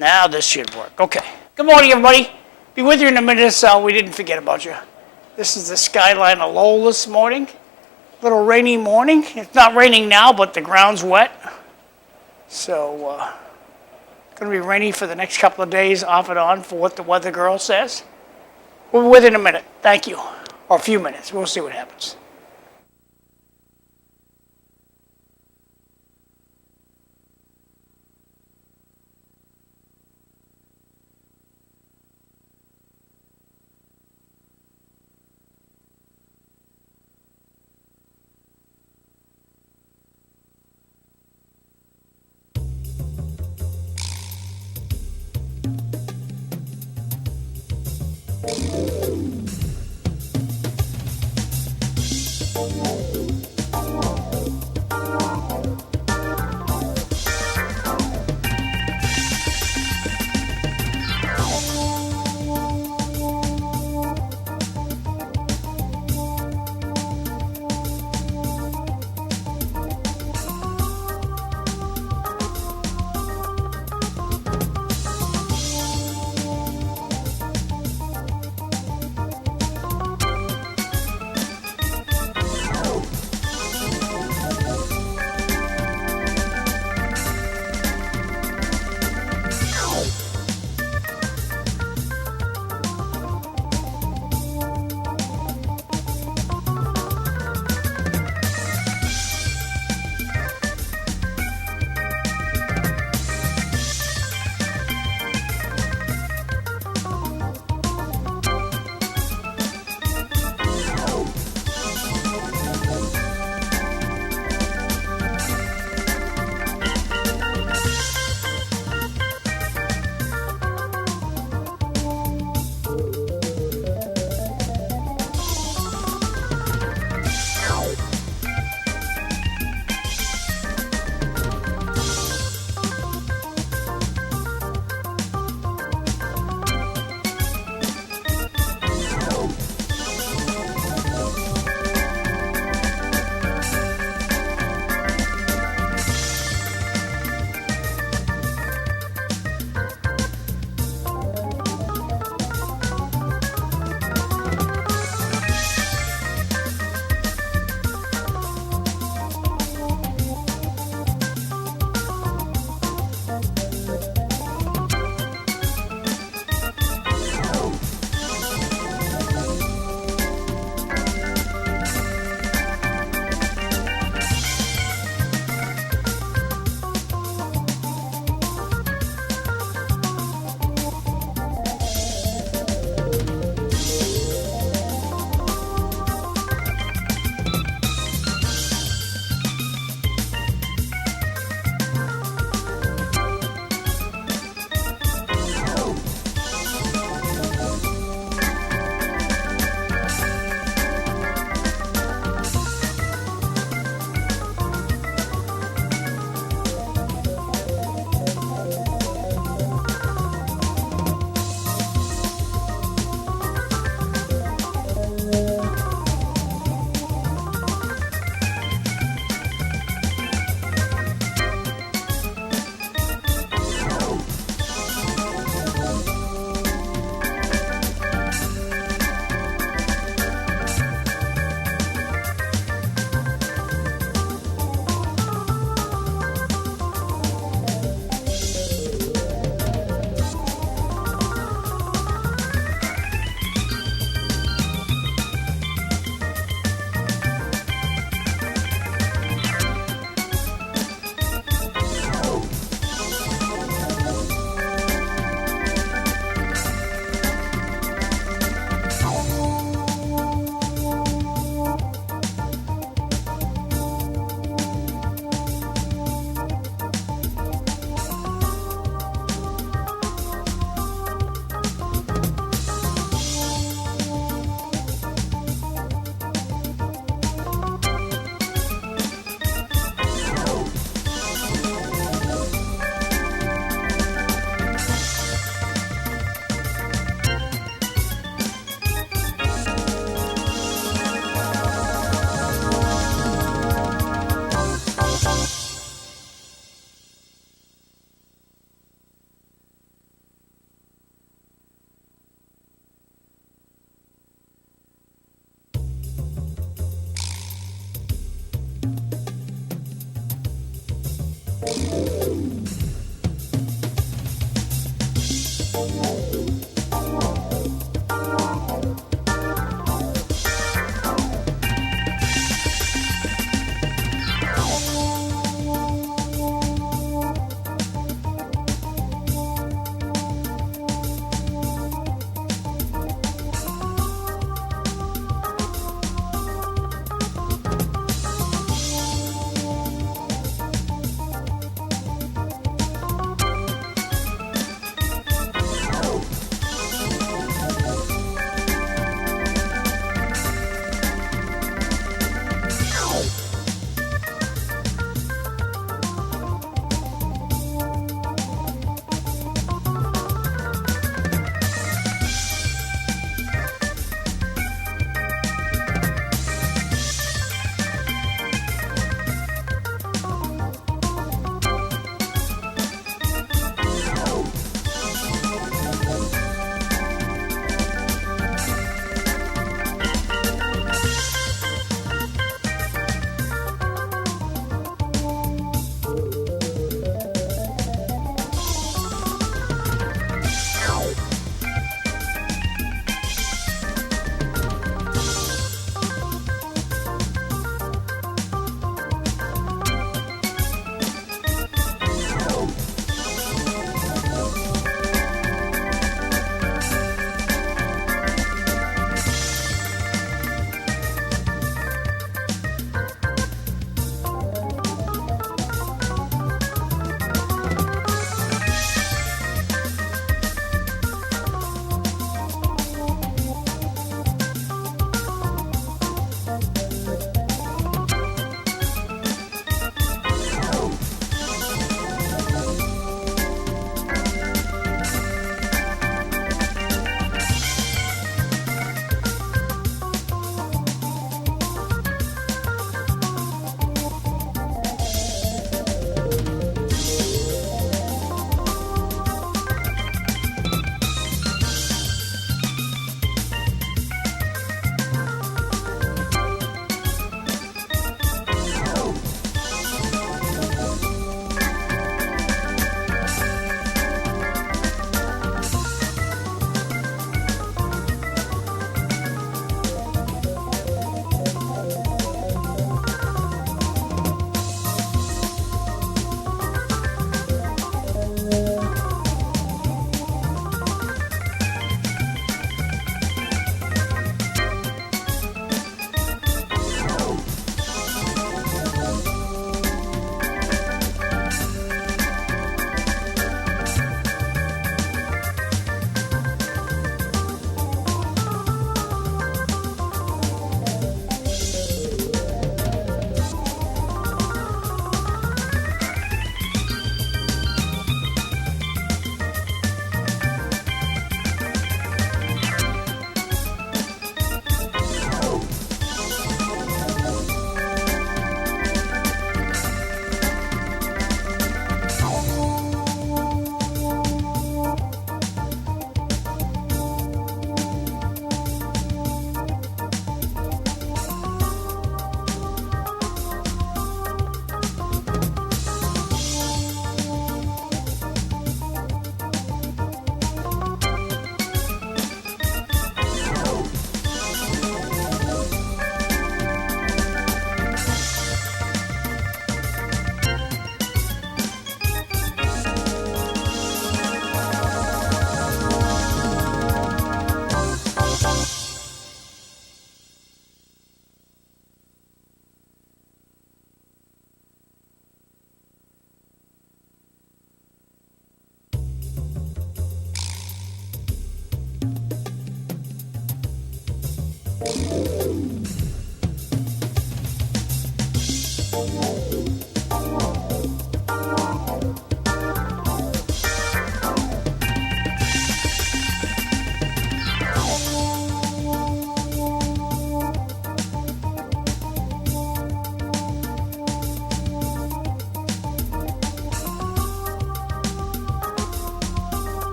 Now this should work. Okay. Good morning, everybody. Be with you in a minute, so we didn't forget about you. This is the skyline of Lowell this morning. Little rainy morning. It's not raining now, but the ground's wet. So, going to be rainy for the next couple of days, off and on, for what the weather girl says. We'll be with you in a minute. Thank you. Or a few minutes. We'll see what happens.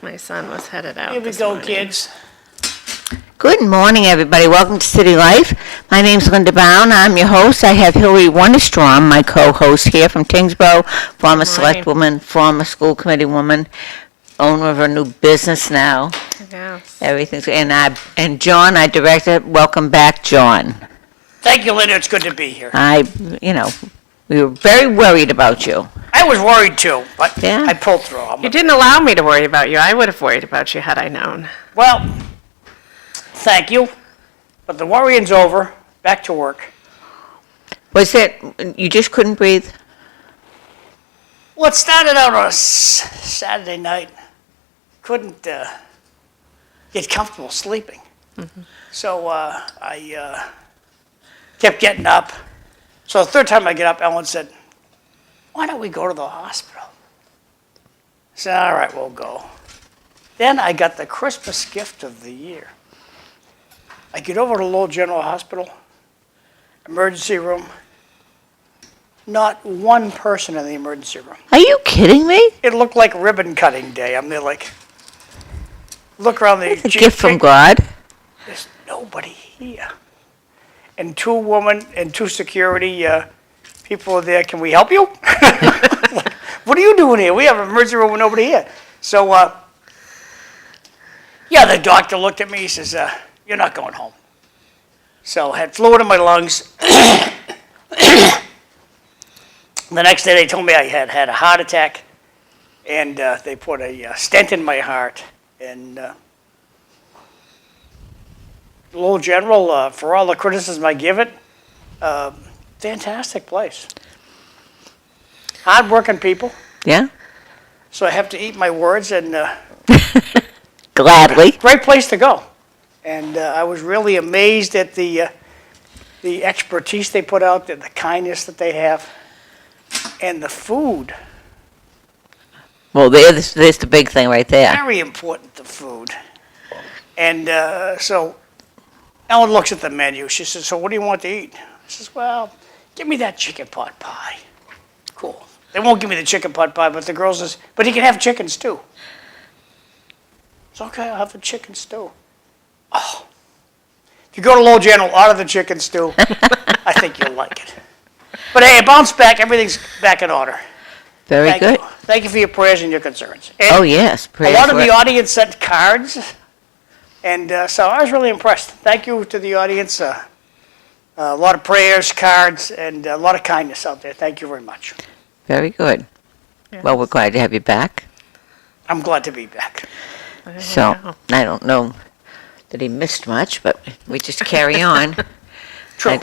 My son was headed out. Here we go, kids. Good morning, everybody. Welcome to City Life. My name's Linda Bown. I'm your host. I have Hillari Wennerstrom, my co-host here from Tewksbury, former select woman, former school committee woman, owner of a new business now. Yes. Everything's and John, our director. Welcome back, John. Thank you, Linda. It's good to be here. We were very worried about you. I was worried too, but Yeah. I pulled through. You didn't allow me to worry about you. I would have worried about you had I known. Well, thank you, but the worrying's over. Back to work. Was it you just couldn't breathe? Well, it started out on a Saturday night. Couldn't get comfortable sleeping. Mm-hmm. So I kept getting up. So the third time I get up, Ellen said, "Why don't we go to the hospital?" I said, "All right, we'll go." Then I got the Christmas gift of the year. I get over to Lowell General Hospital, emergency room. Not one person in the emergency room. Are you kidding me? It looked like ribbon cutting day. I'm there like, look around the It's a gift from God. There's nobody here. And two security people are there. "Can we help you?" "What are you doing here? We have an emergency room with nobody here." So, the doctor looked at me. He says, "You're not going home." So I had fluid in my lungs. The next day they told me I had a heart attack, and they put a stent in my heart. And Lowell General, for all the criticism I give it, fantastic place. Hard-working people, Yeah. so I have to eat my words, and Gladly. great place to go. And I was really amazed at the expertise they put out there, the kindness that they have, and the food. Well, there's the big thing right there. Very important, the food. And so Ellen looks at the menu. She says, "So what do you want to eat?" I says, "Well, give me that chicken pot pie." Cool. They won't give me the chicken pot pie, but the girl says, "But you can have chicken stew." It's okay, I'll have the chicken stew. Oh. If you go to Lowell General, order the chicken stew. I think you'll like it. But hey, it bounced back. Everything's back in order. Very Thank good. you. Thank you for your prayers and your concerns. And Oh, yes. a Praise lot of for the it. audience sent cards, and so I was really impressed. Thank you to the audience. A lot of prayers, cards, and a lot of kindness out there. Thank you very much. Very good. Well, we're glad to have you back. I'm glad to be back. So, I don't know that he missed much, but we just carry on. True.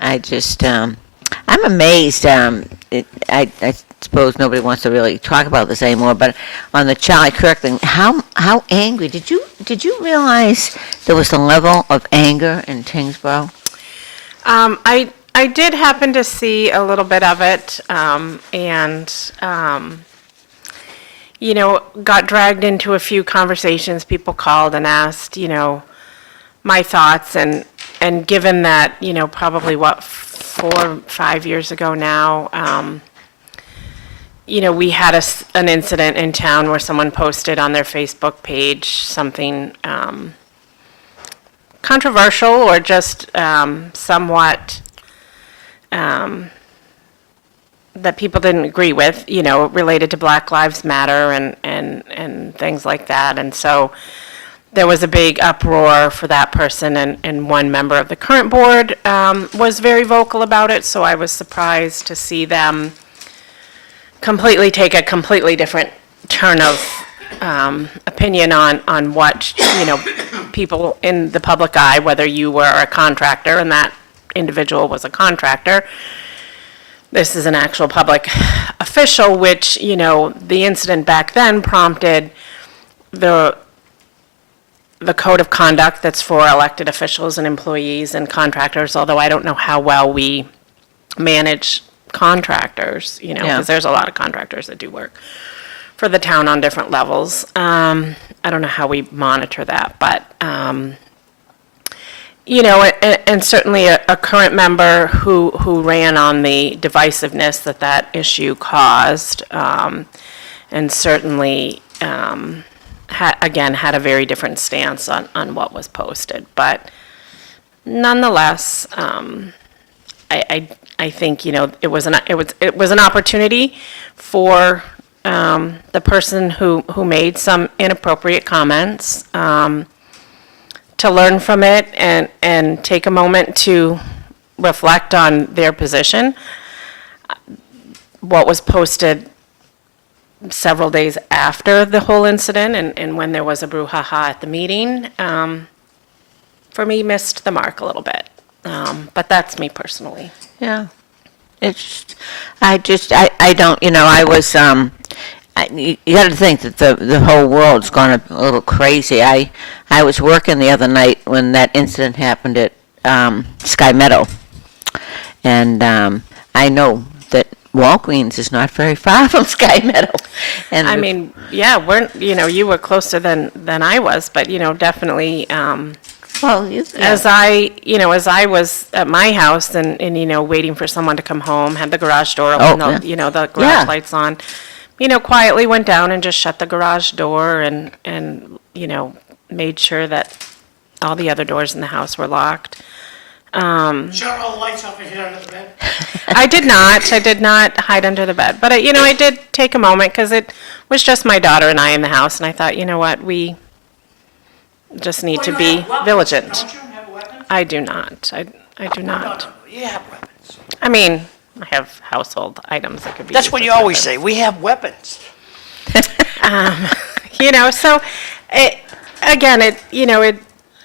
I'm amazed. I suppose nobody wants to really talk about this anymore, but on the Charlie Kirk thing, how angry did you realize there was a level of anger in Tewksbury? I did happen to see a little bit of it, got dragged into a few conversations. People called and asked, my thoughts, and given that, probably 4 or 5 years ago now, we had an incident in town where someone posted on their Facebook page something controversial or just somewhat that people didn't agree with, related to Black Lives Matter and things like that. And so there was a big uproar for that person, and one member of the current board was very vocal about it, so I was surprised to see them completely take a completely different turn of opinion on what, people in the public eye, whether you were a contractor and that individual was a contractor. This is an actual public official, which, the incident back then prompted the code of conduct that's for elected officials and employees and contractors, although I don't know how well we manage contractors, because there's a lot of contractors that do work for the town on different levels. I don't know how we monitor that, but, and certainly a current member who ran on the divisiveness that issue caused, and certainly again, had a very different stance on what was posted. But nonetheless, I think, it was an opportunity for the person who made some inappropriate comments to learn from it and take a moment to reflect on their position. What was posted several days after the whole incident and when there was a brouhaha at the meeting, for me, missed the mark a little bit. But that's me personally. Yeah. It's, I don't, I was, you got to think that the whole world's gone a little crazy. I was working the other night when that incident happened at Sky Meadow. And I know that Walgreens is not very far from Sky Meadow. And I mean, yeah, you were closer than I was, but, definitely, well, as I was at my house and waiting for someone to come home, had the garage door open, the garage Yeah. lights on, quietly went down and just shut the garage door and made sure that all the other doors in the house were locked. Shut all the lights off and hid under the bed. I did not hide under the bed, but I did take a moment because it was just my daughter and I in the house, and I thought, what, we just need to be vigilant. Don't you have weapons? I do not. I do not. No, you have weapons. I mean, I have household items that could be. That's used what as you always weapons. say, we have weapons. So,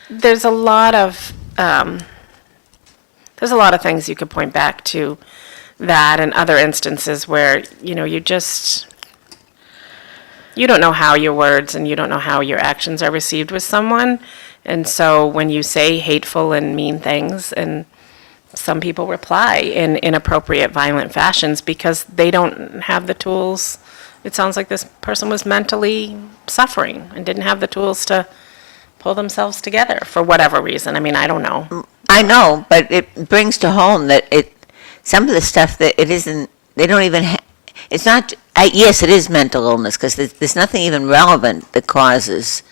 there's a lot of, things you could point back to that and other instances where, you don't know how your words and you don't know how your actions are received with someone. And so when you say hateful and mean things, and some people reply in inappropriate, violent fashions because they don't have the tools. It sounds like this person was mentally suffering and didn't have the tools to pull themselves together for whatever reason. I mean, I don't know. I know, but it brings to home that some of the stuff that it isn't, they don't even, it's not, yes, it is mental illness, because there's nothing even relevant that causes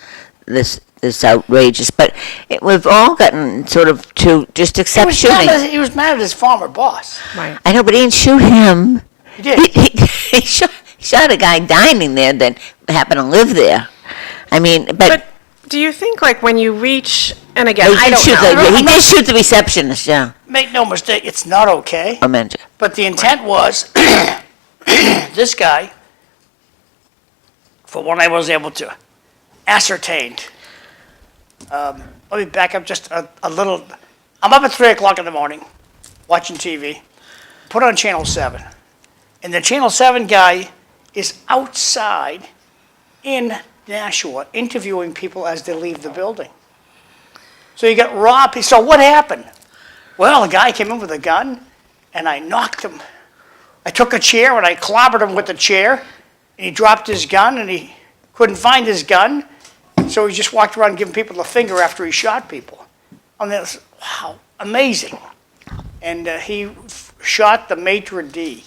this outrageous, but we've all gotten sort of to just accept shooting. He was mad at his former boss. Right. I know, but he didn't shoot him. He did. He shot a guy dining there that happened to live there. I mean, But do you think, like, when you reach, and again, I don't know. he did shoot the receptionist, yeah. Make no mistake, it's not okay. I meant you. But the intent was, this guy, for what I was able to ascertain, let me back up just a little. I'm up at 3 o'clock in the morning, watching TV, put on Channel 7. And the Channel 7 guy is outside in Nashua interviewing people as they leave the building. So you got robbed. So what happened? Well, the guy came in with a gun, and I knocked him. I took a chair, and I clobbered him with the chair, and he dropped his gun, and he couldn't find his gun, so he just walked around giving people the finger after he shot people. And that was, wow, amazing. And he shot the maitre d'.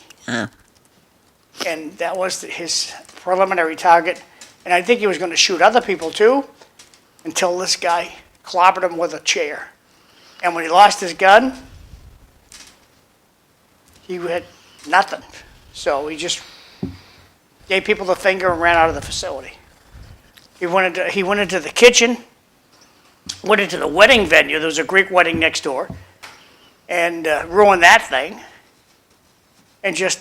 And that was his preliminary target. And I think he was going to shoot other people too, until this guy clobbered him with a chair. And when he lost his gun, he had nothing. So he just gave people the finger and ran out of the facility. He went into the kitchen, went into the wedding venue. There was a Greek wedding next door, and ruined that thing. And just,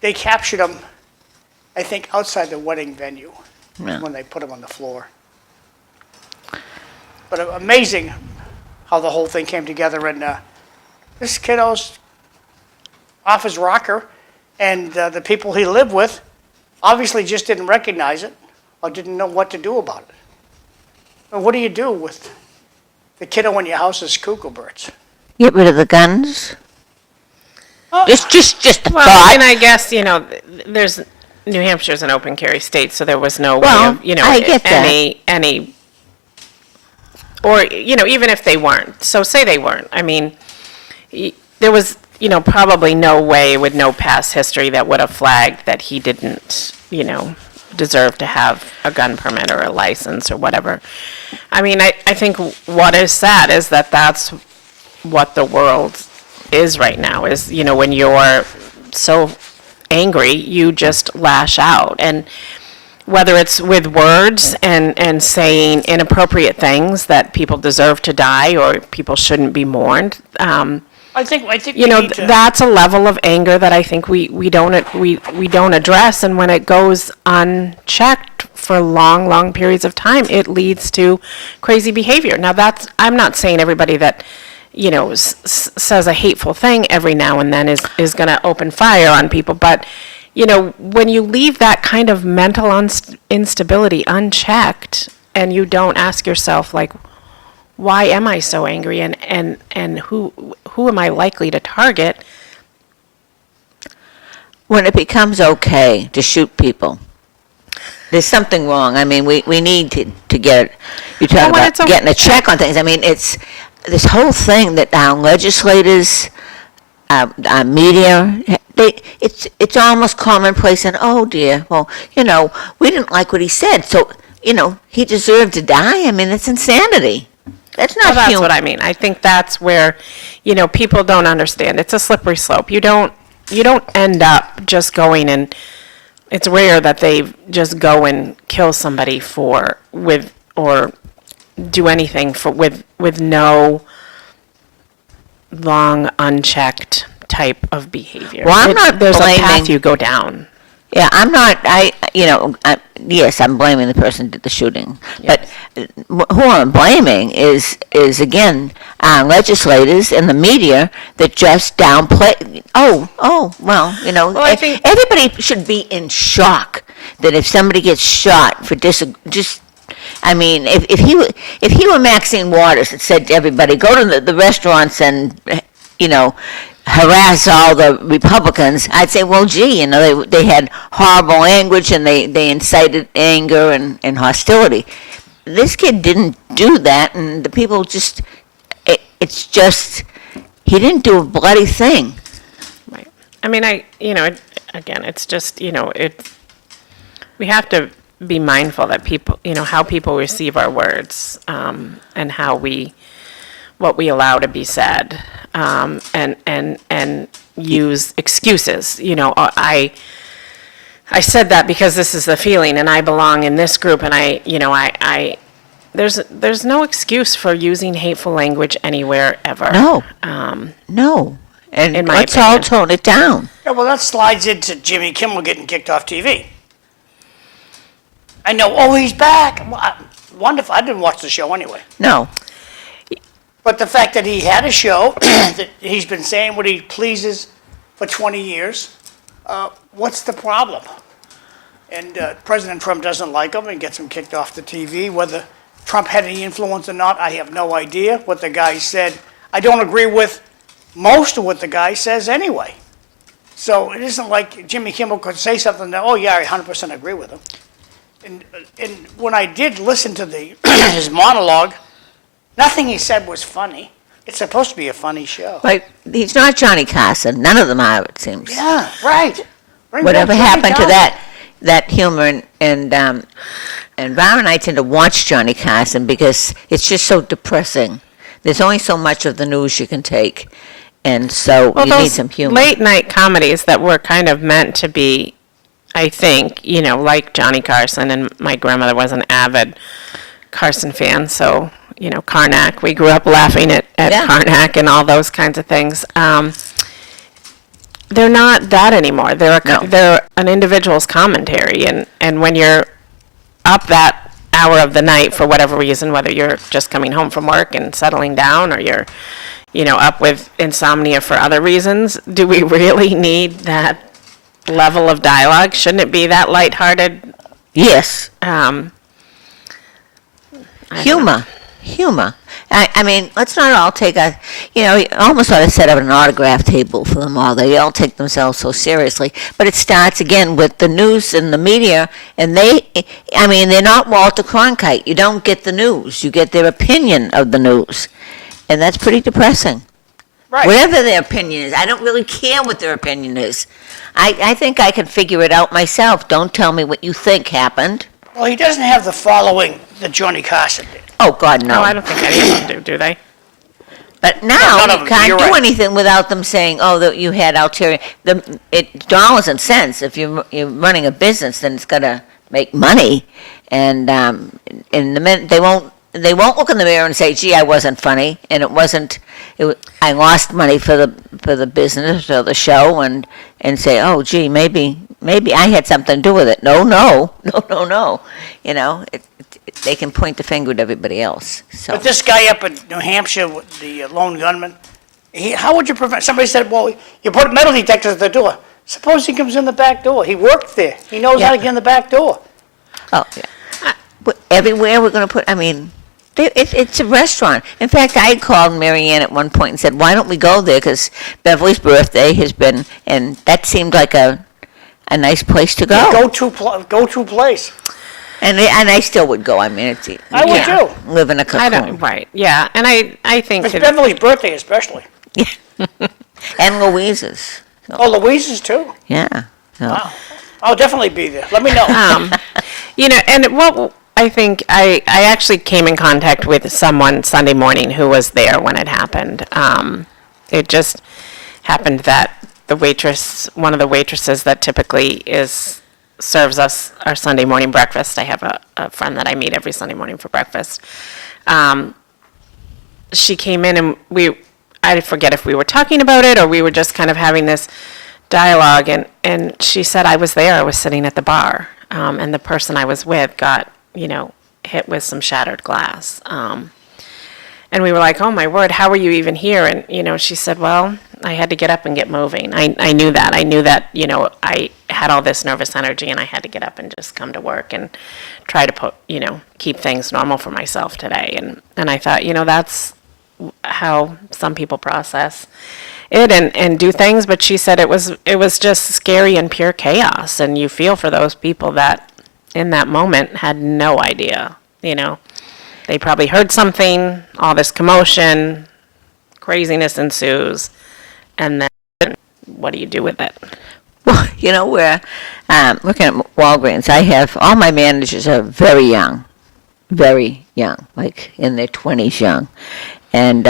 they captured him, I think, outside the wedding venue when they put him on the floor. But amazing how the whole thing came together. And this kiddo's off his rocker, and the people he lived with obviously just didn't recognize it or didn't know what to do about it. Well, what do you do with the kiddo in your house is cuckoo birds? Get rid of the guns? Just a Well, thought. and I guess, there's, New Hampshire's an open carry state, so there was no way Well, of, I get that. any, or, even if they weren't, so say they weren't, I mean, there was, probably no way with no past history that would have flagged that he didn't, deserve to have a gun permit or a license or whatever. I mean, I think what is sad is that that's what the world is right now, is, when you're so angry, you just lash out. And whether it's with words and saying inappropriate things that people deserve to die or people shouldn't be mourned, I think we need to. that's a level of anger that I think we don't address, and when it goes unchecked for long periods of time, it leads to crazy behavior. Now I'm not saying everybody that says a hateful thing every now and then is going to open fire on people, but when you leave that kind of mental instability unchecked and you don't ask yourself, like, why am I so angry, and who am I likely to target? When it becomes okay to shoot people, there's something wrong. I mean, we need to get, you talk about getting a check on things. I mean, it's this whole thing that our legislators, our media, it's almost commonplace, and oh dear, well, we didn't like what he said, so, he deserved to die. I mean, it's insanity. That's not That's human. what I mean. I think that's where, people don't understand. It's a slippery slope. You don't end up just going and, it's rare that they just go and kill somebody or do anything with no long unchecked type of behavior. Well, I'm not There's blaming- a path you go down. Yeah, yes, I'm blaming the person who did the shooting. But who I'm blaming is again, our legislators and the media that just downplay, well, I think- everybody should be in shock that if somebody gets shot for I mean, if he were Maxine Waters that said to everybody, go to the restaurants and, harass all the Republicans, I'd say, well, gee, they had horrible language and they incited anger and hostility. This kid didn't do that, and the people just, it's just, he didn't do a bloody thing. Right. I mean, again, it's just, we have to be mindful that people, how people receive our words, and what we allow to be said, and use excuses. I said that because this is the feeling, and I belong in this group, and there's no excuse for using hateful language anywhere ever. No. In And my let's all opinion. tone it down. Yeah, well, that slides into Jimmy Kimmel getting kicked off TV. I know, oh, he's back. Wonderful. I didn't watch the show anyway. No. But the fact that he had a show, that he's been saying what he pleases for 20 years, what's the problem? And President Trump doesn't like him and gets him kicked off the TV. Whether Trump had any influence or not, I have no idea. What the guy said, I don't agree with most of what the guy says anyway. So it isn't like Jimmy Kimmel could say something that, oh yeah, I 100% agree with him. And when I did listen to his monologue, nothing he said was funny. It's supposed to be a funny show. Like, he's not Johnny Carson. None of them are, it seems. Yeah, right. Bring Whatever back Johnny happened to Carson. that humor, and Bown and I tend to watch Johnny Carson because it's just so depressing. There's only so much of the news you can take, and so you need some humor. Late night comedies that were kind of meant to be, I think, like Johnny Carson, and my grandmother was an avid Carson fan, so, Karnak, we grew up laughing at Yeah. Karnak and all those kinds of things. They're not that anymore. They're an individual's commentary, and when you're up that hour of the night for whatever reason, whether you're just coming home from work and settling down, or you're, up with insomnia for other reasons, do we really need that level of dialogue? Shouldn't it be that lighthearted? Yes. Humor. Humor. I mean, let's not all take you almost ought to set up an autograph table for them all. They all take themselves so seriously. But it starts, again, with the news and the media, and they're not Walter Cronkite. You don't get the news. You get their opinion of the news. And that's pretty depressing. Right. Whatever their opinion is, I don't really care what their opinion is. I think I can figure it out myself. Don't tell me what you think happened. Well, he doesn't have the following that Johnny Carson did. Oh, God, no. No, I don't think any of them do they? But now none of you them, can't you're do right. anything without them saying, "Oh, that you had ulterior." Dollars and cents. If you're running a business, then it's got to make money, and in the minute they won't look in the mirror and say, "Gee, I wasn't funny," and it wasn't. I lost money for the business or the show, and say, "Oh, gee, maybe I had something to do with it." No. You know, they can point the finger at everybody else. So. But this guy up in New Hampshire, with the lone gunman, how would you prevent, somebody said, well, you put metal detectors at the door. Suppose he comes in the back door. He worked there. He knows how to get in the back door. Oh, yeah. But everywhere we're going to put, I mean, it's a restaurant. In fact, I called Mary Ann at one point and said, why don't we go there? Because Beverly's birthday has been, and that seemed like a nice place to go. Go-to place. And I still would go. I mean, it's I would too. live in a cocoon. I don't, right, yeah, and I think It's that, Beverly's birthday especially. And Louise's. Oh, Louise's too. Yeah. So. Wow. I'll definitely be there. Let me know. you know, and what I think, I actually came in contact with someone Sunday morning who was there when it happened. It just happened that one of the waitresses that typically serves us our Sunday morning breakfast. I have a friend that I meet every Sunday morning for breakfast. She came in and I forget if we were talking about it or we were just kind of having this dialogue, and she said, I was there, I was sitting at the bar, and the person I was with got, hit with some shattered glass. And we were like, oh my word, how were you even here? And, she said, well, I had to get up and get moving. I knew that. I knew that, I had all this nervous energy and I had to get up and just come to work and try to keep things normal for myself today. And I thought, that's how some people process it and do things. But she said it was just scary and pure chaos. And you feel for those people that in that moment had no idea, They probably heard something, all this commotion, craziness ensues, and then what do you do with it? Well, we're looking at Walgreens. I have, all my managers are very young, like in their 20s young. And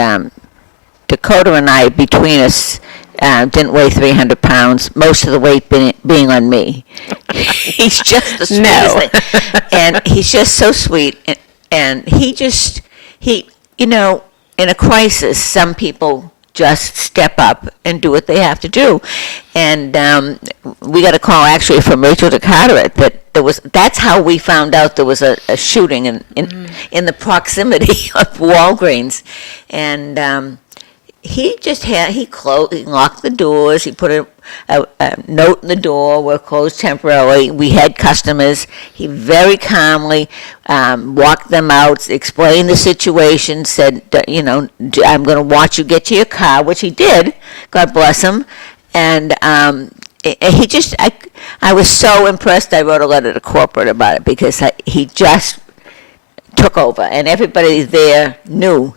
Dakota and I, between us, didn't weigh 300 pounds, most of the weight being on me. He's just the sweetest thing. And he's just so sweet. And he, in a crisis, some people just step up and do what they have to do. And we got a call actually from Rachel DeCarteret that that's how we found out there was a shooting in the proximity of Walgreens. And he locked the doors, he put a note in the door, we're closed temporarily. We had customers. He very calmly walked them out, explained the situation, said, I'm going to watch you get to your car, which he did, God bless him. And he just, I was so impressed, I wrote a letter to corporate about it because he just took over, and everybody there knew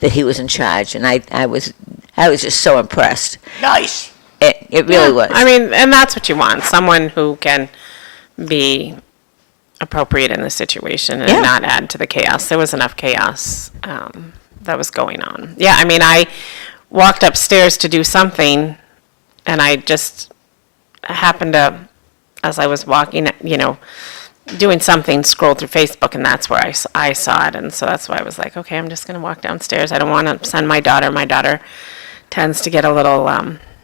that he was in charge, and I was just so impressed. Nice. It really was. I mean, and that's what you want, someone who can be appropriate in the situation and not add to the chaos. There was enough chaos that was going on. Yeah, I mean, I walked upstairs to do something, and I just happened to, as I was walking, doing something, scroll through Facebook, and that's where I saw it. And so that's why I was like, okay, I'm just going to walk downstairs. I don't want to send my daughter. My daughter tends to get a little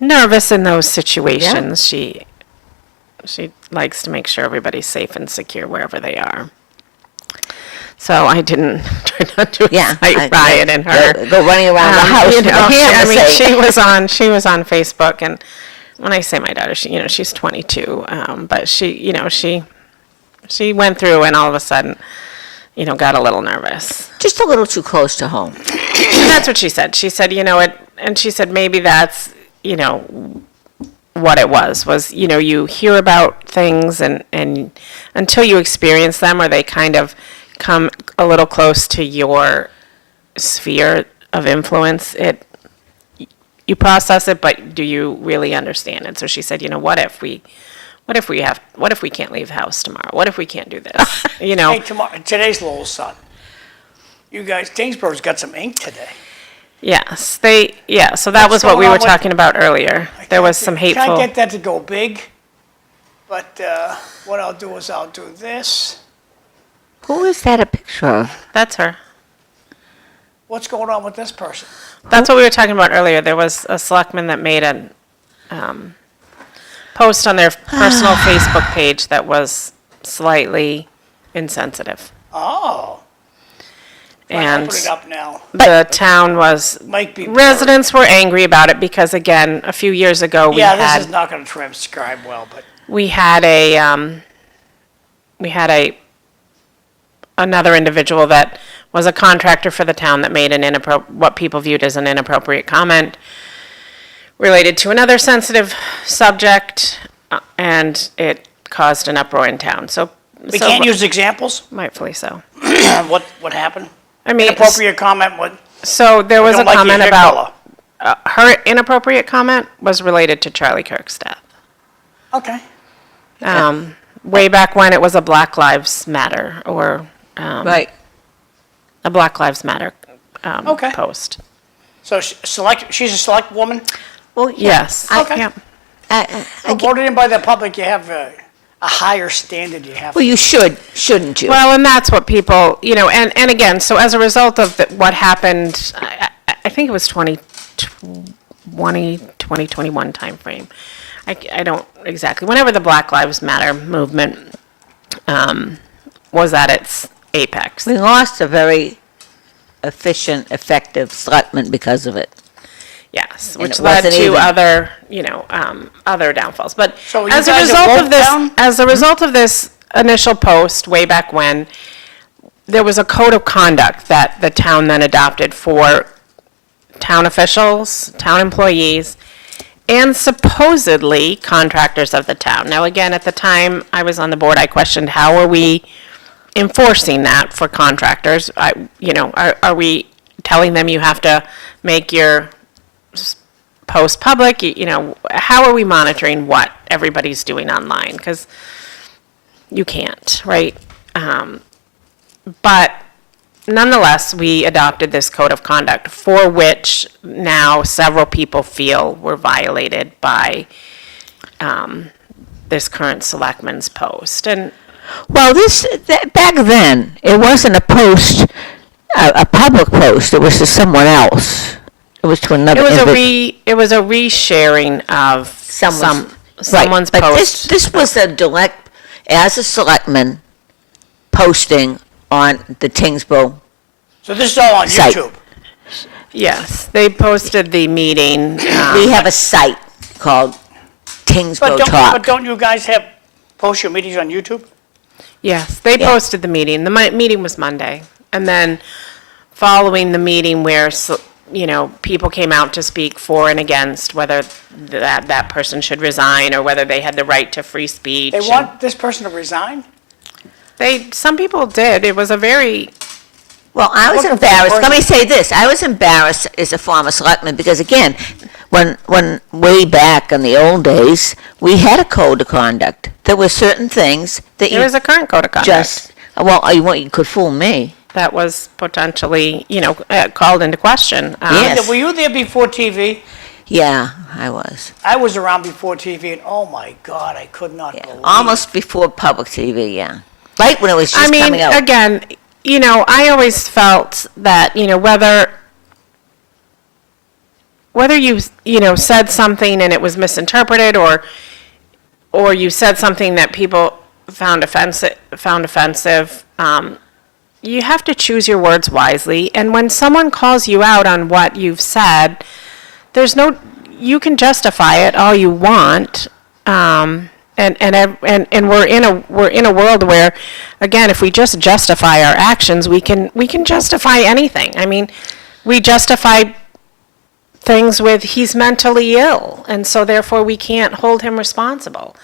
nervous in those situations. Yeah. She likes to make sure everybody's safe and secure wherever they are. So I didn't try not to incite riot in her. Go running around the house. She was on Facebook, and when I say my daughter, she's 22, but she went through and all of a sudden, got a little nervous. Just a little too close to home. And that's what she said. She said, and she said maybe that's, what it was, you hear about things and until you experience them or they kind of come a little close to your sphere of influence, you process it, but do you really understand it? So she said, what if we can't leave the house tomorrow? What if we can't do this? Hey, today's Lowell Sun. You guys, Tingsboro's got some ink today. Yes, so that was what going we on were with- talking about earlier. There was some hateful. Can't get that to go big, but what I'll do is I'll do this. Who is that a picture of? That's her. What's going on with this person? That's what we were talking about earlier. There was a selectman that made a post on their personal Facebook page that was slightly insensitive. Oh. I'll And put it up now. the town was, Might be. residents were angry about it because, again, a few years ago, Yeah, this is not going to transcribe well, but we had another individual that was a contractor for the town that made what people viewed as an inappropriate comment related to another sensitive subject, and it caused an uproar in town. we can't use examples. Rightfully so. What happened? I mean, Inappropriate comment. What? so there was a Don't like your comment hair about, color. her inappropriate comment was related to Charlie Kirk's death. Okay. Way back when it was a Black Lives Matter or Right. a Black Lives Matter Okay. post. So she's a select woman. Well, yeah. Yes. Okay. Yep. Voted in by the public. You have a higher standard. You have. Well, you shouldn't you? Well, and that's what people, and again, so as a result of what happened, I think it was 2021 timeframe. I don't exactly, whenever the Black Lives Matter movement was at its apex. We lost a very efficient, effective selectman because of it. Yes, And which it led wasn't to even- other downfalls. But So you as a guys are result both of this, down? as a result of this initial post way back when, there was a code of conduct that the town then adopted for town officials, town employees, and supposedly contractors of the town. Now, again, at the time I was on the board, I questioned how are we enforcing that for contractors? Are we telling them you have to make your post public? How are we monitoring what everybody's doing online? Because you can't, right? But nonetheless, we adopted this code of conduct for which now several people feel were violated by this current selectman's post. And Well, back then, it wasn't a post, a public post. It was to someone else. It was to another. it was a resharing of someone's Right, but post. this was as a selectman, posting on the Tingsboro. So this is all on Site. YouTube. Yes, they posted the meeting. We have a site called Tingsboro But Talk. don't you guys post your meetings on YouTube? Yes, they Yeah. posted the meeting. The meeting was Monday. And then following the meeting where, people came out to speak for and against whether that person should resign or whether they had the right to free speech. They want this person to resign? Some people did. It was a very, Well, I was Looking for embarrassed. a Let me person. say this. I was embarrassed as a former selectman because, again, when way back in the old days, we had a code of conduct. There were certain things that there you was a current code of conduct just, you could fool me. that was potentially, called into question. Yes. Were you there before TV? Yeah, I was. I was around before TV, and oh my God, I could not believe. Almost before public TV, yeah. Right when it was just I mean, coming out. again, I always felt that, whether you said something and it was misinterpreted or you said something that people found offensive, you have to choose your words wisely. And when someone calls you out on what you've said, you can justify it all you want. And we're in a world where, again, if we just justify our actions, we can justify anything. I mean, we justify things with he's mentally ill, and so therefore we can't hold him responsible.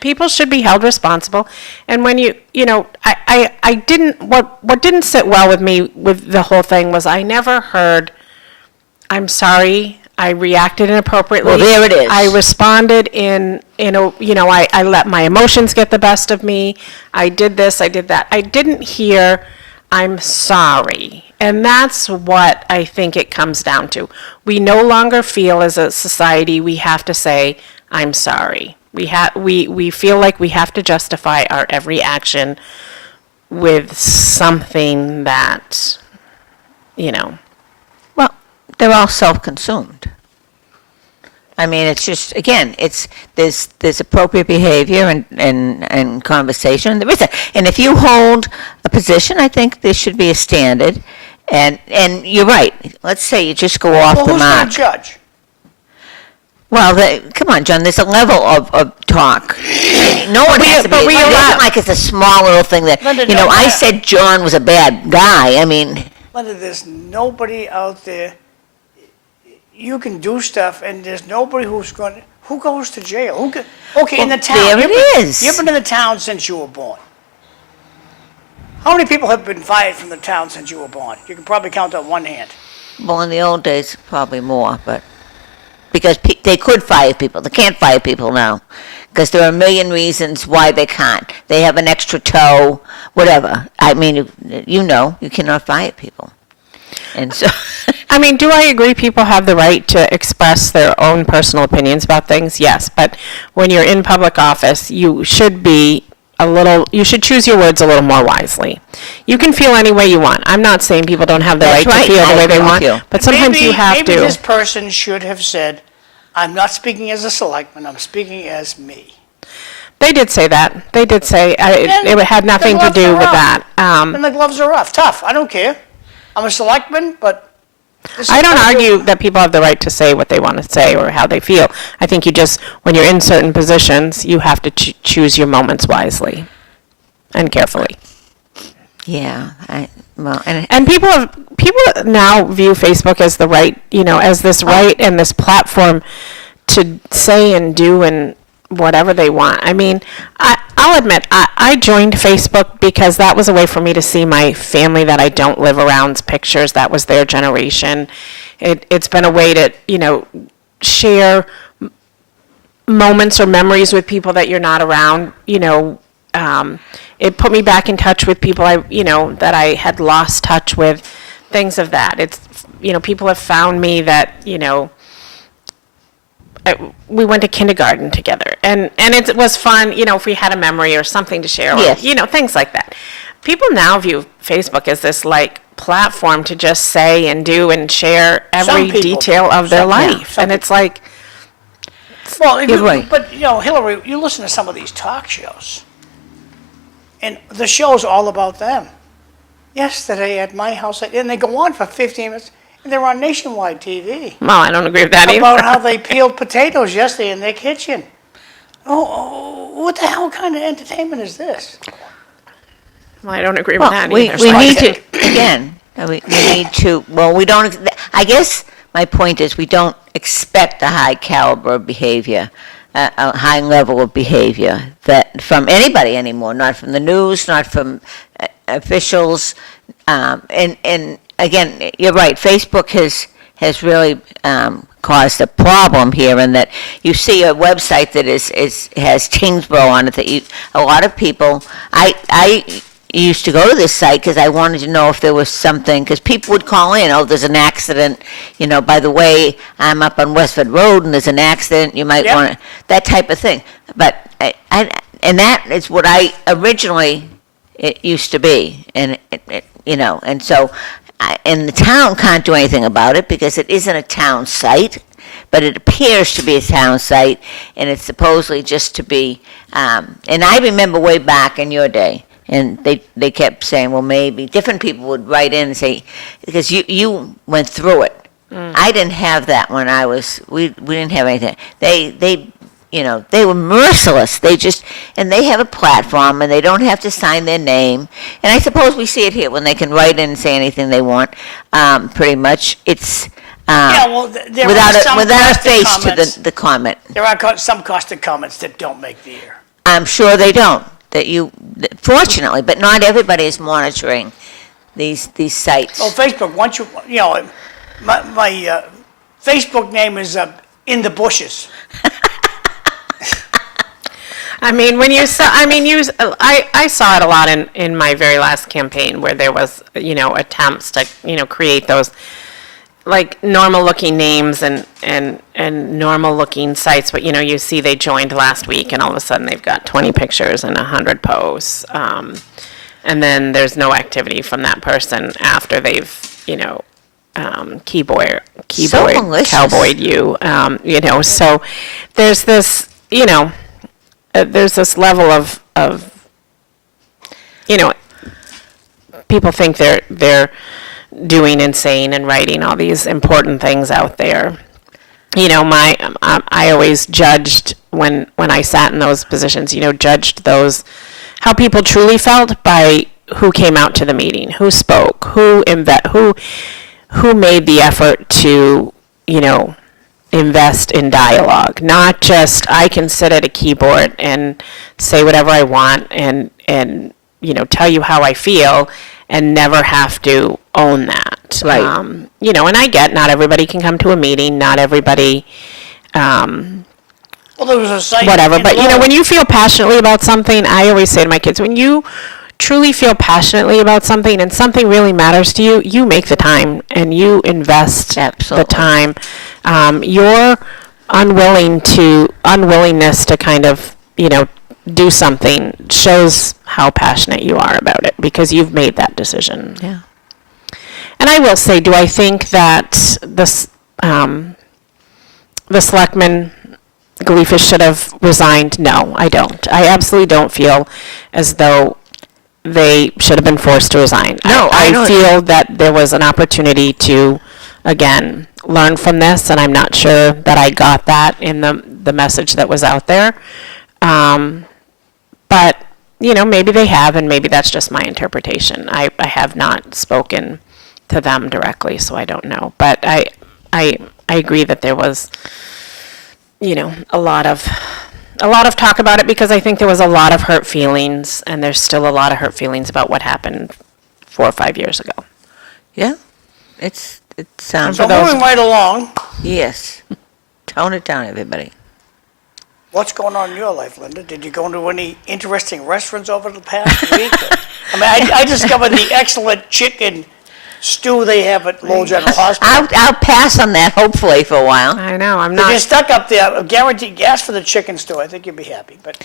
People should be held responsible, and when I didn't, what didn't sit well with me with the whole thing was I never heard I'm sorry, I reacted inappropriately. Well, there it is. I responded in a, I let my emotions get the best of me. I did this, I did that. I didn't hear, I'm sorry. And that's what I think it comes down to. We no longer feel as a society we have to say, I'm sorry. We feel like we have to justify our every action with something that, Well, they're all self-consumed. I mean, it's just, again, there's appropriate behavior and conversation. There is and if you hold a position, I think there should be a standard. And you're right. Let's say you just go off Well, the who's mark. going to judge? Well, come on, John, there's a level of talk. No one has to be, but we it allow- isn't like it's a small little thing that, Linda, you know, don't I have- said John was a bad guy. I mean, Linda, there's nobody out there. You can do stuff, and there's nobody who goes to jail? Okay, in the town. there it you've been- is. You've been in the town since you were born. How many people have been fired from the town since you were born? You can probably count on one hand. well, in the old days, probably more, but, because they could fire people. They can't fire people now, because there are a million reasons why they can't. They have an extra toe, whatever. I mean, you cannot fire people. And so, I mean, do I agree people have the right to express their own personal opinions about things? Yes, but when you're in public office, you should you should choose your words a little more wisely. You can feel any way you want. I'm not saying people don't have the That's right right. to feel the I way they agree with want, you. but sometimes you have Maybe to. this person should have said, I'm not speaking as a selectman, I'm speaking as me. They did say that. They did say it had nothing to do with that. And the gloves are off. Tough. I don't care. I'm a selectman, but this is I don't what argue that people have the right to say what they want to say or how they feel. I think when you're in certain positions, you have to choose your moments wisely and carefully. yeah, And people now view Facebook as the right, as this right and this platform to say and do and whatever they want. I mean, I'll admit, I joined Facebook because that was a way for me to see my family that I don't live around's pictures. That was their generation. It's been a way to, share moments or memories with people that you're not around. It put me back in touch with people that I had lost touch with, things of that. It's, people have found me that, we went to kindergarten together, and it was fun, if we had a memory or something to share, or, Yes. things like that. People now view Facebook as this, platform to just say and do and share every people detail do. of their Some- yeah, life. some And it's like, Well, You're right. But, Hillary, you listen to some of these talk shows, and the show's all about them. Yesterday at my house, and they go on for 15 minutes, and they're on nationwide TV. well, I don't agree with that About either. how they peeled potatoes yesterday in their kitchen. What the hell kind of entertainment is this? Well, I don't agree with that well, we either. so I need think- to, again, we need to, well, we don't, I guess my point is we don't expect a high caliber of behavior, a high level of behavior that from anybody anymore, not from the news, not from officials. And again, you're right, Facebook has really caused a problem here in that you see a website that has Tewksbury on it that a lot of people, I used to go to this site because I wanted to know if there was something, because people would call in, there's an accident, by the way, I'm up on Westford Road and there's an accident, you might Yep. want to, that type of thing. But, and that is what it used to be, and, and so, and the town can't do anything about it because it isn't a town site, but it appears to be a town site, and it's supposedly just to be, and I remember way back in your day, and they kept saying, well, maybe, different people would write in and say, because you went through it. I didn't have that when we didn't have anything. They were merciless. And they have a platform, and they don't have to sign their name. And I suppose we see it here when they can write in and say anything they want. Pretty much, it's Yeah, well, there without are some a caustic face comments. to the comment. There are some caustic comments that don't make the air. I'm sure they don't. Fortunately, but not everybody is monitoring these sites. Well, Facebook, once my Facebook name is In the Bushes. I mean, when you saw, I mean, I saw it a lot in my very last campaign where there was, attempts to, create those like normal looking names and normal looking sites, but you see they joined last week and all of a sudden they've got 20 pictures and 100 posts. And then there's no activity from that person after they've, keyboard malicious. cowboyed you, so there's this, there's this level of people think they're doing and saying and writing all these important things out there. I always judged when I sat in those positions, judged those, how people truly felt by who came out to the meeting, who spoke, who made the effort to, invest in dialogue, not just I can sit at a keyboard and say whatever I want and tell you how I feel and never have to own that. Right. And I get not everybody can come to a meeting, not everybody, Well, there was a site. whatever. in But, Lowell. when you feel passionately about something, I always say to my kids, when you truly feel passionately about something and something really matters to you, you make the time and you invest Absolutely. the time. Your unwillingness to kind of, do something shows how passionate you are about it because you've made that decision. Yeah. And I will say, do I think that the selectman Galifas should have resigned? No, I don't. I absolutely don't feel as though they should have been forced to resign. No, I don't- feel that there was an opportunity to, again, learn from this, and I'm not sure that I got that in the message that was out there. But, maybe they have, and maybe that's just my interpretation. I have not spoken to them directly, so I don't know. But I agree that there was, a lot of talk about it because I think there was a lot of hurt feelings, and there's still a lot of hurt feelings about what happened 4 or 5 years ago. Yeah. It's So for those- moving right along, yes. Tone it down, everybody. what's going on in your life, Linda? Did you go into any interesting restaurants over the past week? I discovered the excellent chicken stew they have at Lowell General Hospital. I'll pass on that, hopefully, for a while. I know, I'm If you're not, stuck up there, guaranteed, ask for the chicken stew. I think you'll be happy. But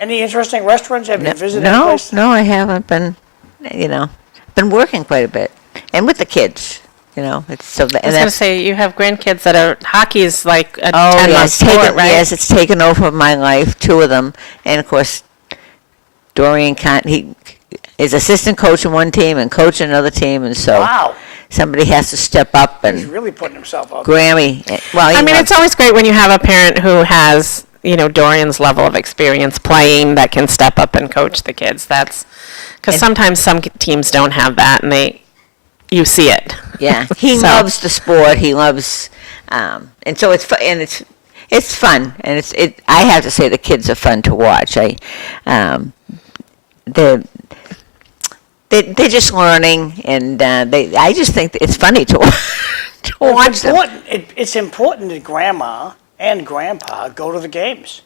any interesting restaurants? Have you visited any No, place? no, I haven't been, been working quite a bit. And with the kids, it's so that. I was going to say, you have grandkids that are, hockey is like a Oh, 10-month yes, sport, right? yes, it's taken over my life, 2 of them. And of course, Dorian he is assistant coach in one team and coach in another team, and so Wow. somebody has to step up He's and really putting himself out there. Grammy. Well, I mean, it's always great when you have a parent who has, Dorian's level of experience playing that can step up and coach the kids. That's, because And- sometimes some teams don't have that, and you see it. yeah, he So- loves the sport. He loves, and so it's fun, and it's fun, and I have to say the kids are fun to watch. They're just learning, and I just think it's funny to watch them. It's important that grandma and grandpa go to the games.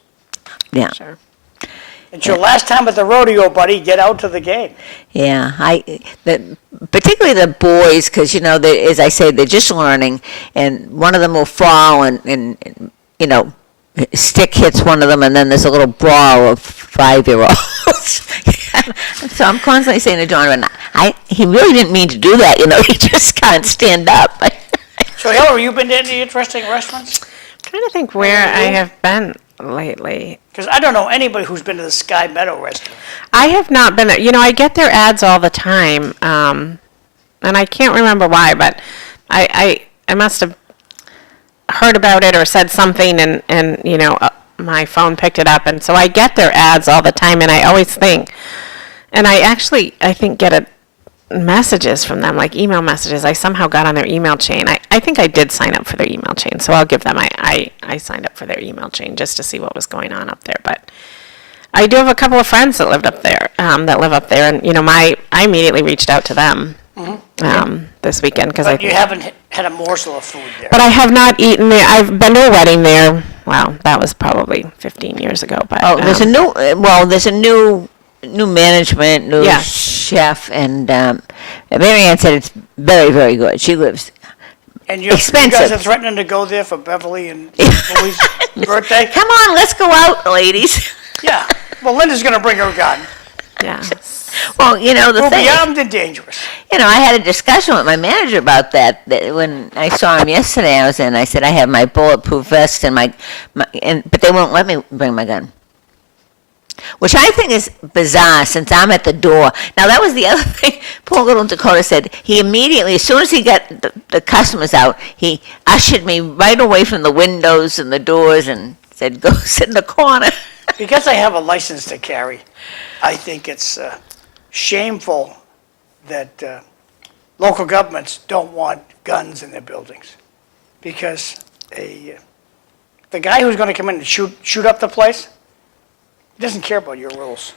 Yeah, Sure. It's your last time at the rodeo, buddy. Get out to the game. yeah. Particularly the boys, because as I say, they're just learning, and one of them will fall, and stick hits one of them, and then there's a little brawl of 5-year-olds. So I'm constantly saying to Donovan, he really didn't mean to do that. He just can't stand up. So, Hillary, you been to any interesting restaurants? I'm trying to think where I have been lately. Because I don't know anybody who's been to the Sky Meadow restaurant. I have not been, I get their ads all the time, and I can't remember why, but I must have heard about it or said something, and my phone picked it up, and so I get their ads all the time, and I always think, and I think get messages from them, like email messages. I somehow got on their email chain. I think I did sign up for their email chain, so I'll give them, I signed up for their email chain just to see what was going on up there, but I do have a couple of friends that live up there, and I immediately reached out to them this weekend, because But you haven't had a morsel of food there. But I have not eaten there. I've been to a wedding there. Wow, that was probably 15 years ago. But Oh, there's a new management, new Yeah. chef, and Mary Ann said it's very, very good. She lives. And you guys expensive. are threatening to go there for Beverly and Louis' birthday? Come on, let's go out, ladies. Yeah. Well, Linda's going to bring her gun. yeah. Well, the We'll thing be is, armed and dangerous. I had a discussion with my manager about that when I saw him yesterday. I said I have my bulletproof vest and but they won't let me bring my gun. Which I think is bizarre since I'm at the door. Now, that was the other thing. Poor little Dakota said he immediately, as soon as he got the customers out, he ushered me right away from the windows and the doors and said, go sit in the corner. Because I have a license to carry, I think it's shameful that local governments don't want guns in their buildings. Because the guy who's going to come in and shoot up the place, he doesn't care about your rules.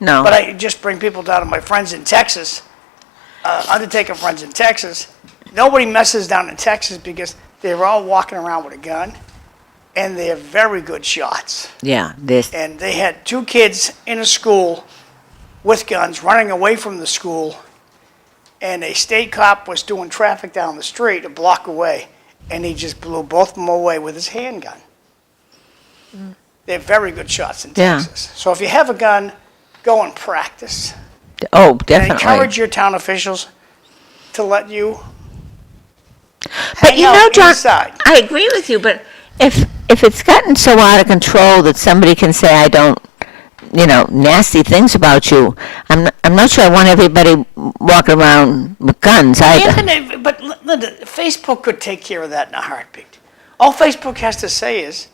No. But I just bring people down to my friends in Texas, Undertaker friends in Texas. Nobody messes down in Texas because they're all walking around with a gun, and they're very good shots. Yeah, this. And they had 2 kids in a school with guns running away from the school, and a state cop was doing traffic down the street a block away, and he just blew both of them away with his handgun. They're very good shots in Yeah. Texas. So if you have a gun, go and practice. Oh, And definitely. encourage your town officials to let you But hang out John, inside. I agree with you, but if it's gotten so out of control that somebody can say I don't, nasty things about you, I'm not sure I want everybody walking around with guns either. Anthony, but Linda, Facebook could take care of that in a heartbeat. All Facebook has to say is,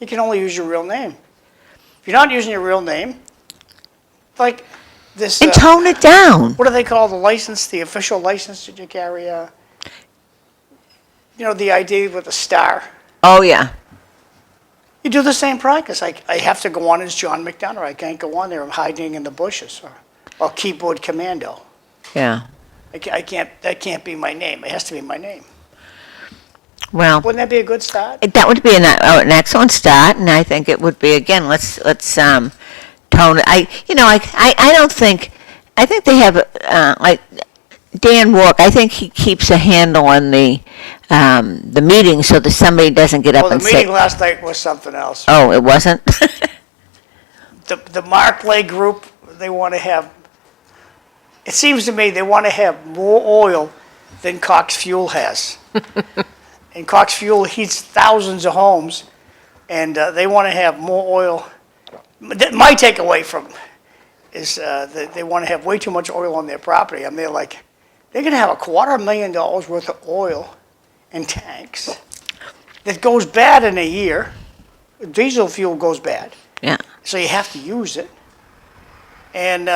you can only use your real name. If you're not using your real name, like this, And tone it down. what do they call the license, the official license that you carry? The ID with the star. Oh, yeah. You do the same practice. I have to go on as John McDonough. I can't go on there. I'm hiding in the bushes or keyboard commando. Yeah. I can't. That can't be my name. It has to be my name. Well, Wouldn't that be a good start? that would be an excellent start, and I think it would be, again, let's tone it. I don't think, I think they have, like, Dan Walk, I think he keeps a handle on the meeting so that somebody doesn't get up Well, the and say, meeting last night was something else. oh, it wasn't? The Markley group, they want to have, it seems to me they want to have more oil than Cox Fuel has. And Cox Fuel heats thousands of homes, and they want to have more oil. My takeaway from is that they want to have way too much oil on their property. And they're like, they're going to have $250,000 worth of oil in tanks that goes bad in a year. Diesel fuel goes bad. Yeah. So you have to use it. And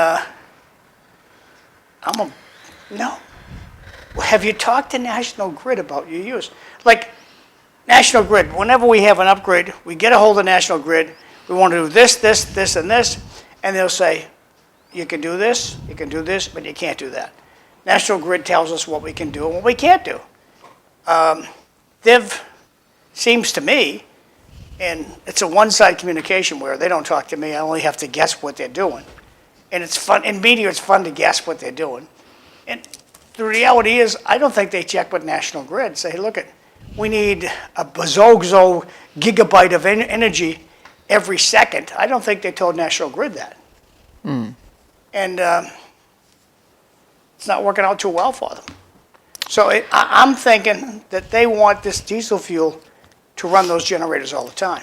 no. Have you talked to National Grid about your use? Like, National Grid, whenever we have an upgrade, we get a hold of National Grid, we want to do this, this, this, and this, and they'll say, you can do this, but you can't do that. National Grid tells us what we can do and what we can't do. Seems to me, and it's a one-side communication where they don't talk to me, I only have to guess what they're doing. And it's fun, in media it's fun to guess what they're doing. And the reality is, I don't think they check with National Grid, say, hey, look, we need a bazoozo gigabyte of energy every second. I don't think they told National Grid that. And it's not working out too well for them. So I'm thinking that they want this diesel fuel to run those generators all the time.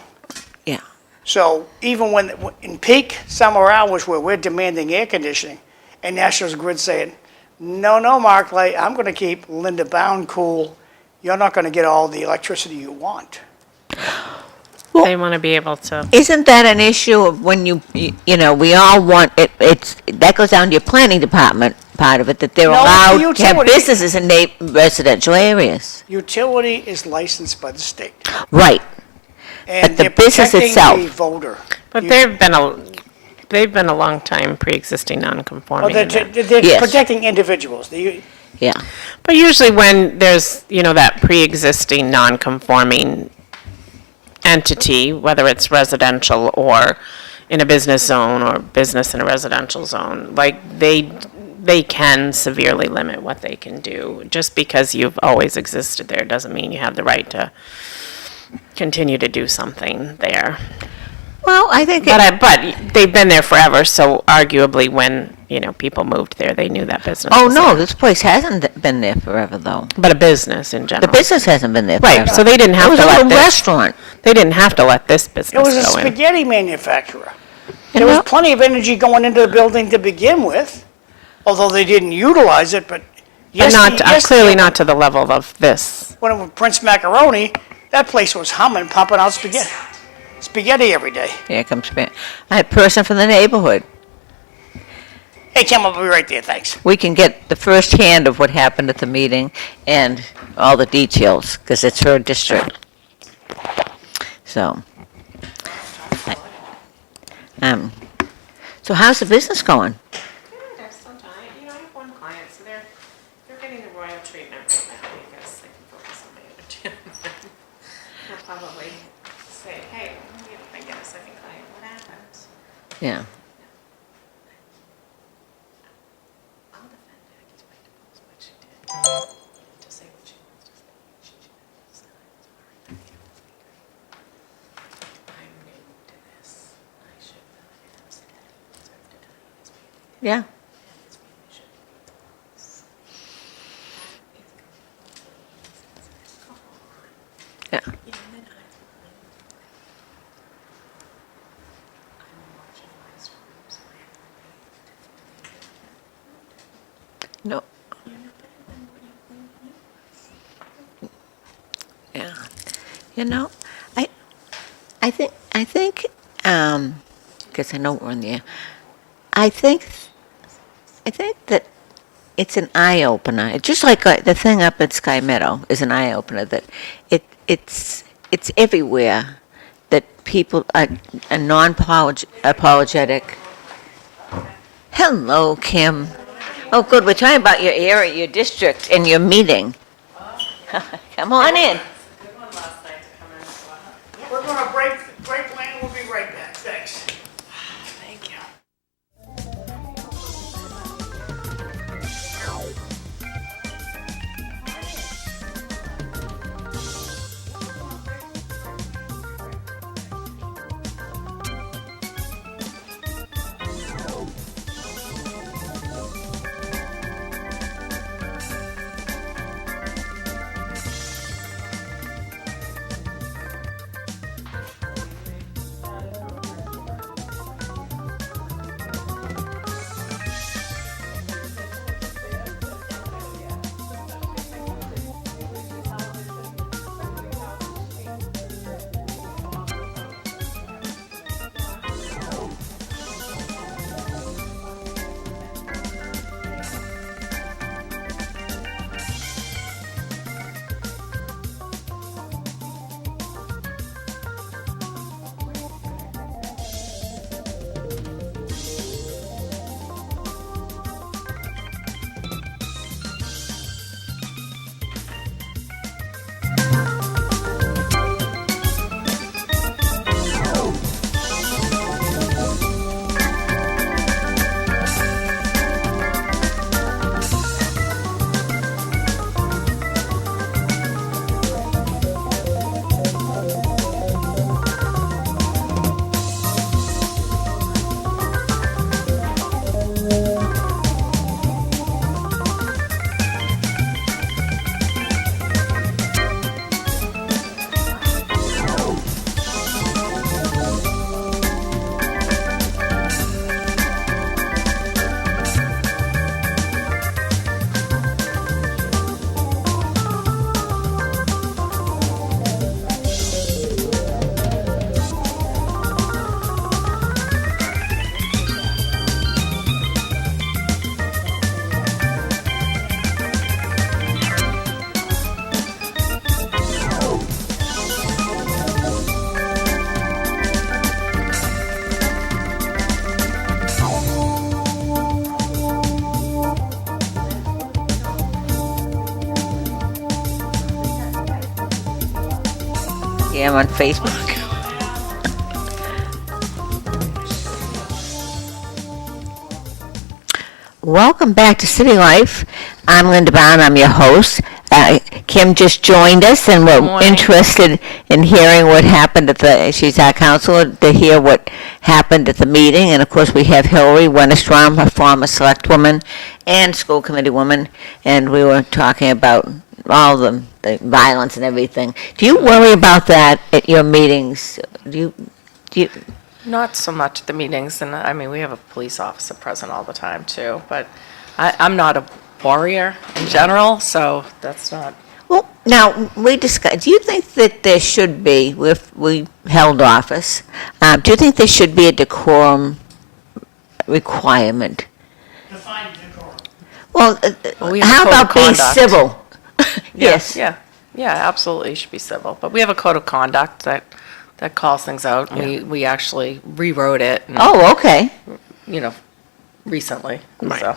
Yeah. So even when in peak summer hours where we're demanding air conditioning, and National Grid saying, no, Markley, I'm going to keep Linda Bown cool. You're not going to get all the electricity you want. They want to be able to. Isn't that an issue of when we all want it? That goes down to your planning department part of it, that they're No, allowed the to have utility- businesses in residential areas. Utility is licensed by the state. Right. And But the they're business protecting itself- the voter. But they've been a long time pre-existing Oh, non-conforming. they're in that. they're Yes. protecting individuals. Yeah. But usually when there's, that pre-existing non-conforming entity, whether it's residential or in a business zone or business in a residential zone, like they can severely limit what they can do. Just because you've always existed there doesn't mean you have the right to continue to do something there. Well, I think But they've been there forever, so arguably when, people moved there, they knew that business oh was no, there. this place hasn't been there forever though. But a business in general. The business hasn't been there forever. Right, so they didn't have It was to a let little this. restaurant. They didn't have to let this It business was a go in. spaghetti manufacturer. You There was know- plenty of energy going into the building to begin with, although they didn't utilize it, but But yes, not, clearly not to the level of this. when it was Prince Macaroni, that place was humming, pumping out spaghetti every day. Here comes a person from the neighborhood. Hey, Kim, I'll be right there, thanks. We can get the first hand of what happened at the meeting and all the details, because it's her district. So, so how's the business going? They're still trying. I have one client, so they're getting the royal treatment right now because they can focus on my other two. They'll probably say, hey, I get a second client, what happened? Yeah. I'll defend Maggie's right to post what she did. To say what she wants to say. She should have said I was worried. I'm new to this. I should not have said that. So I have to tell you this meeting. Yeah. And this meeting should be the laws. That is going to go on. Yeah. Then I'm marginalized groups. I have a right to No. Yeah. I think, because I know we're in the air, I think that it's an eye-opener. It's just like the thing up at Sky Meadow is an eye-opener, that it's everywhere, that people are non-apologetic. Hello, Kim. Oh, good, we're talking about your area, your district, and your meeting. Come on in. We're gonna break land, we'll be right back, thanks. Thank you. I'm on Facebook. Welcome back to City Life. I'm Linda Bown. I'm your host. Kim just joined us, and we're morning. interested in hearing what happened she's our counselor, to hear what happened at the meeting. And, of course, we have Hillari Wennerstrom, a former select woman and school committee woman, and we were talking about all the violence and everything. Do you worry about that at your meetings? Do you Not so much at the meetings, and I mean, we have a police officer present all the time too, but I'm not a warrior in general, so that's not. Well, now, we discussed, do you think that there should be, if we held office, do you think there should be a decorum requirement? Define decorum. Well, We have a how code of about being conduct. civil? Yes. Yeah, absolutely, it should be civil, but we have a code of conduct that calls things out. We actually rewrote it, and, Oh, okay, recently, Right. so,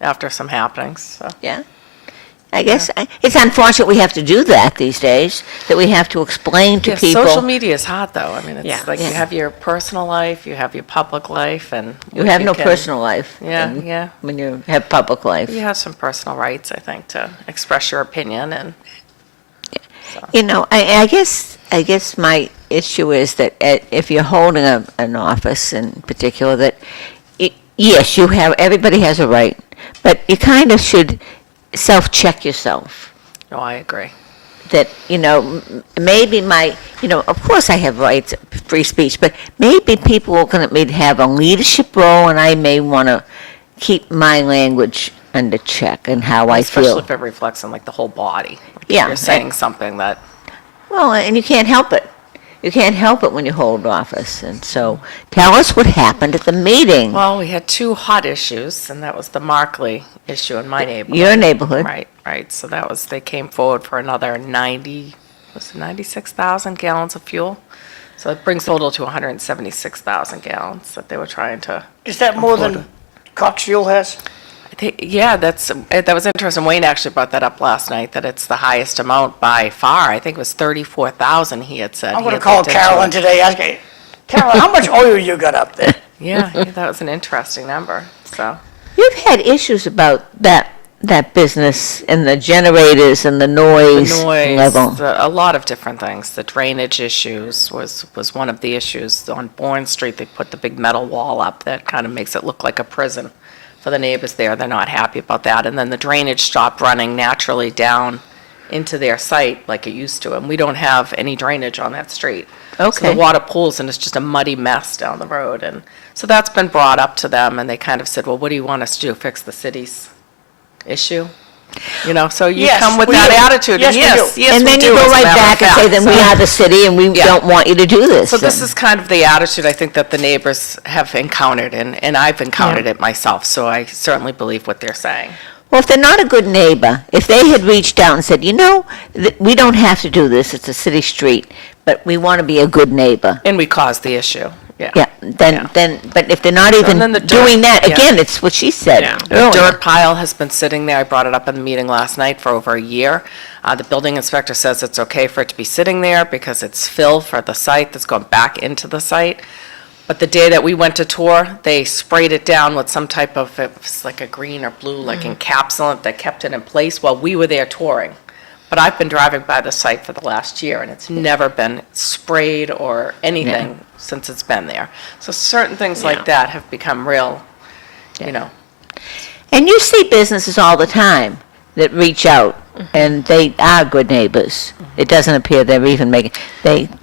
after some happenings, so. yeah. I guess, it's unfortunate we have to do that these days, that we have to explain to Yeah, people. social media is hot, though. I mean, Yeah. it's like Yeah. you have your personal life, you have your public life, and. You have no can- personal life. Yeah, and yeah. When you have public life. You have some personal rights, I think, to express your opinion, and You know, I guess my issue is that if you're holding an office in particular, that, yes, everybody has a right, but you kind of should self-check yourself. no, I agree. That, maybe of course I have rights, free speech, but maybe people are looking at me to have a leadership role, and I may want to keep my language under check and how I Especially feel. if it reflects on like the whole body. Like, if Yeah. You're saying something that, Well, and you can't help it. You can't help it when you hold office. And so tell us what happened at the meeting. well, we had two hot issues, and that was the Markley issue in my neighborhood. Your neighborhood. Right. So they came forward for another 96,000 gallons of fuel. So it brings total to 176,000 gallons that they were trying to. Is that more than Cox Fuel has? Yeah, that was interesting. Wayne actually brought that up last night, that it's the highest amount by far. I think it was 34,000, he had said. I'm He going to had call looked into Carolyn it. today, ask her, Carolyn, how much oil you got up there? Yeah, that was an interesting number, so. You've had issues about that business and the generators and the noise, Noise, level. a lot of different things. The drainage issues was one of the issues. On Bourne Street, they put the big metal wall up that kind of makes it look like a prison for the neighbors there. They're not happy about that. And then the drainage stopped running naturally down into their site like it used to, and we don't have any drainage on that street. So Okay. the water pools, and it's just a muddy mess down the road. And so that's been brought up to them, and they kind of said, well, what do you want us to do, fix the city's issue? So you Yes, come with we that do. attitude. Yes, and we do. yes, And we then do, you go as a right matter of back and say, fact. then we So- are the city and we Yeah. don't want you to do this. So this And- is kind of the attitude I think that the neighbors have encountered, and I've encountered it myself, so I certainly believe what they're saying. Well, if they're not a good neighbor, if they had reached out and said, we don't have to do this, it's a city street, but we want to be a good neighbor. And we caused the issue, yeah. Yeah, but if they're not even then the dirt, doing that, yeah. again, it's what she said Yeah. The earlier. dirt pile has been sitting there. I brought it up in the meeting last night for over a year. The building inspector says it's okay for it to be sitting there because it's fill for the site that's gone back into the site. But the day that we went to tour, they sprayed it down with some type of, it was like a green or blue, like encapsulant that kept it in place while we were there touring. But I've been driving by the site for the last year, and it's never been sprayed or anything since it's been there. So certain things Yeah. like that have become real, And you see businesses all the time that reach out, and they are good neighbors. It doesn't appear they're even they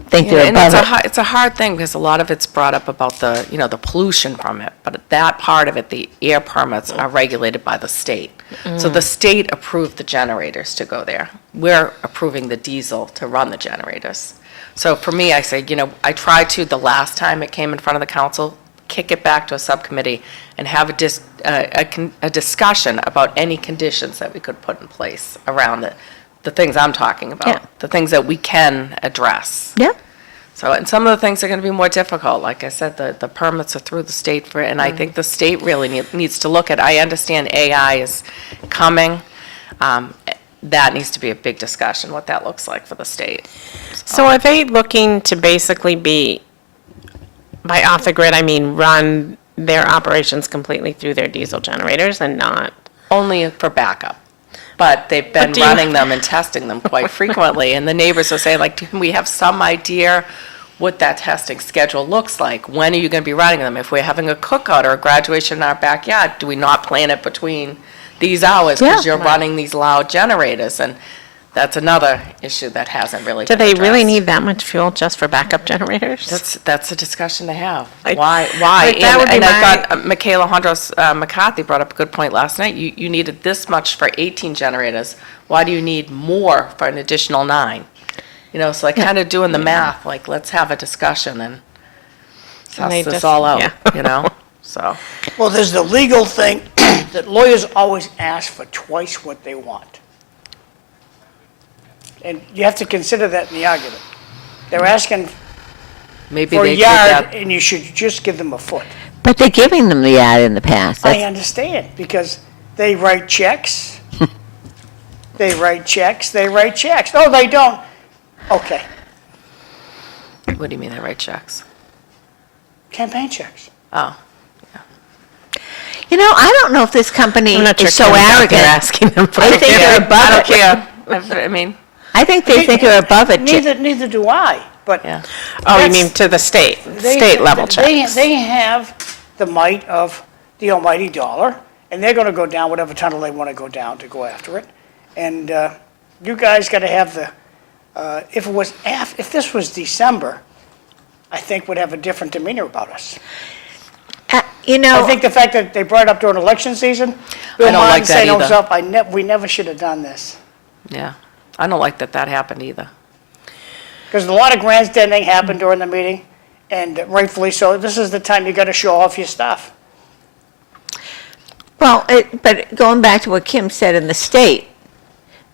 think they're and above it's it. it's a hard thing because a lot of it's brought up about the, the pollution from it. But that part of it, the air permits are regulated by the state. So the state approved the generators to go there. We're approving the diesel to run the generators. So for me, I say, I tried to, the last time it came in front of the council, kick it back to a subcommittee and have a discussion about any conditions that we could put in place around the things I'm talking about, Yeah. the things that we can address. Yeah. So, and some of the things are going to be more difficult. Like I said, the permits are through the state and I think the state really needs to look at, I understand AI is coming, that needs to be a big discussion, what that looks like for the state. So are they looking to basically be, by off the grid, I mean, run their operations completely through their diesel generators and not? Only for backup. But they've been do you- running them and testing them quite frequently, and the neighbors are saying, like, can we have some idea what that testing schedule looks like? When are you gonna be running them? If we're having a cookout or a graduation in our backyard, do we not plan it between these hours? Because Yeah. you're running these loud generators, and that's another issue that hasn't really Do been they really addressed. need that much fuel just for backup generators? That's a discussion to have. I- Why? like, that would be And I my- thought Michaela Hondros McCarthy brought up a good point last night. You needed this much for 18 generators. Why do you need more for an additional 9? You know, so like kind of doing the math, like, let's have a discussion and And they suss this just- all out, yeah. you know? So, Well, there's the legal thing that lawyers always ask for twice what they want. And you have to consider that in the argument. They're asking maybe for a they could yard, get, and you should just give them a foot. But they're giving them the ad in the past. I That's, understand, because they write checks. They write checks, they write checks. No, they don't. Okay, what do you mean they write checks? campaign checks. Oh, you know, I don't know if this company I'm not sure is so Kim's out there arrogant. asking them for I think they're above I don't it. care. I mean, I think they think they're above it. Neither do I, but. yeah. Oh, you That's- mean to the state they- level they- checks? They have the might of the almighty dollar, and they're gonna go down whatever tunnel they wanna go down to go after it. And, you guys gotta have the, if this was December, I think would have a different demeanor about us. You I know, think the fact that they brought it up during election season, Bill don't like Martin that saying to either. himself, we never should have done this. Yeah, I don't like that happened either. Because a lot of grandstanding happened during the meeting, and rightfully so. This is the time you gotta show off your stuff. well, but going back to what Kim said in the state,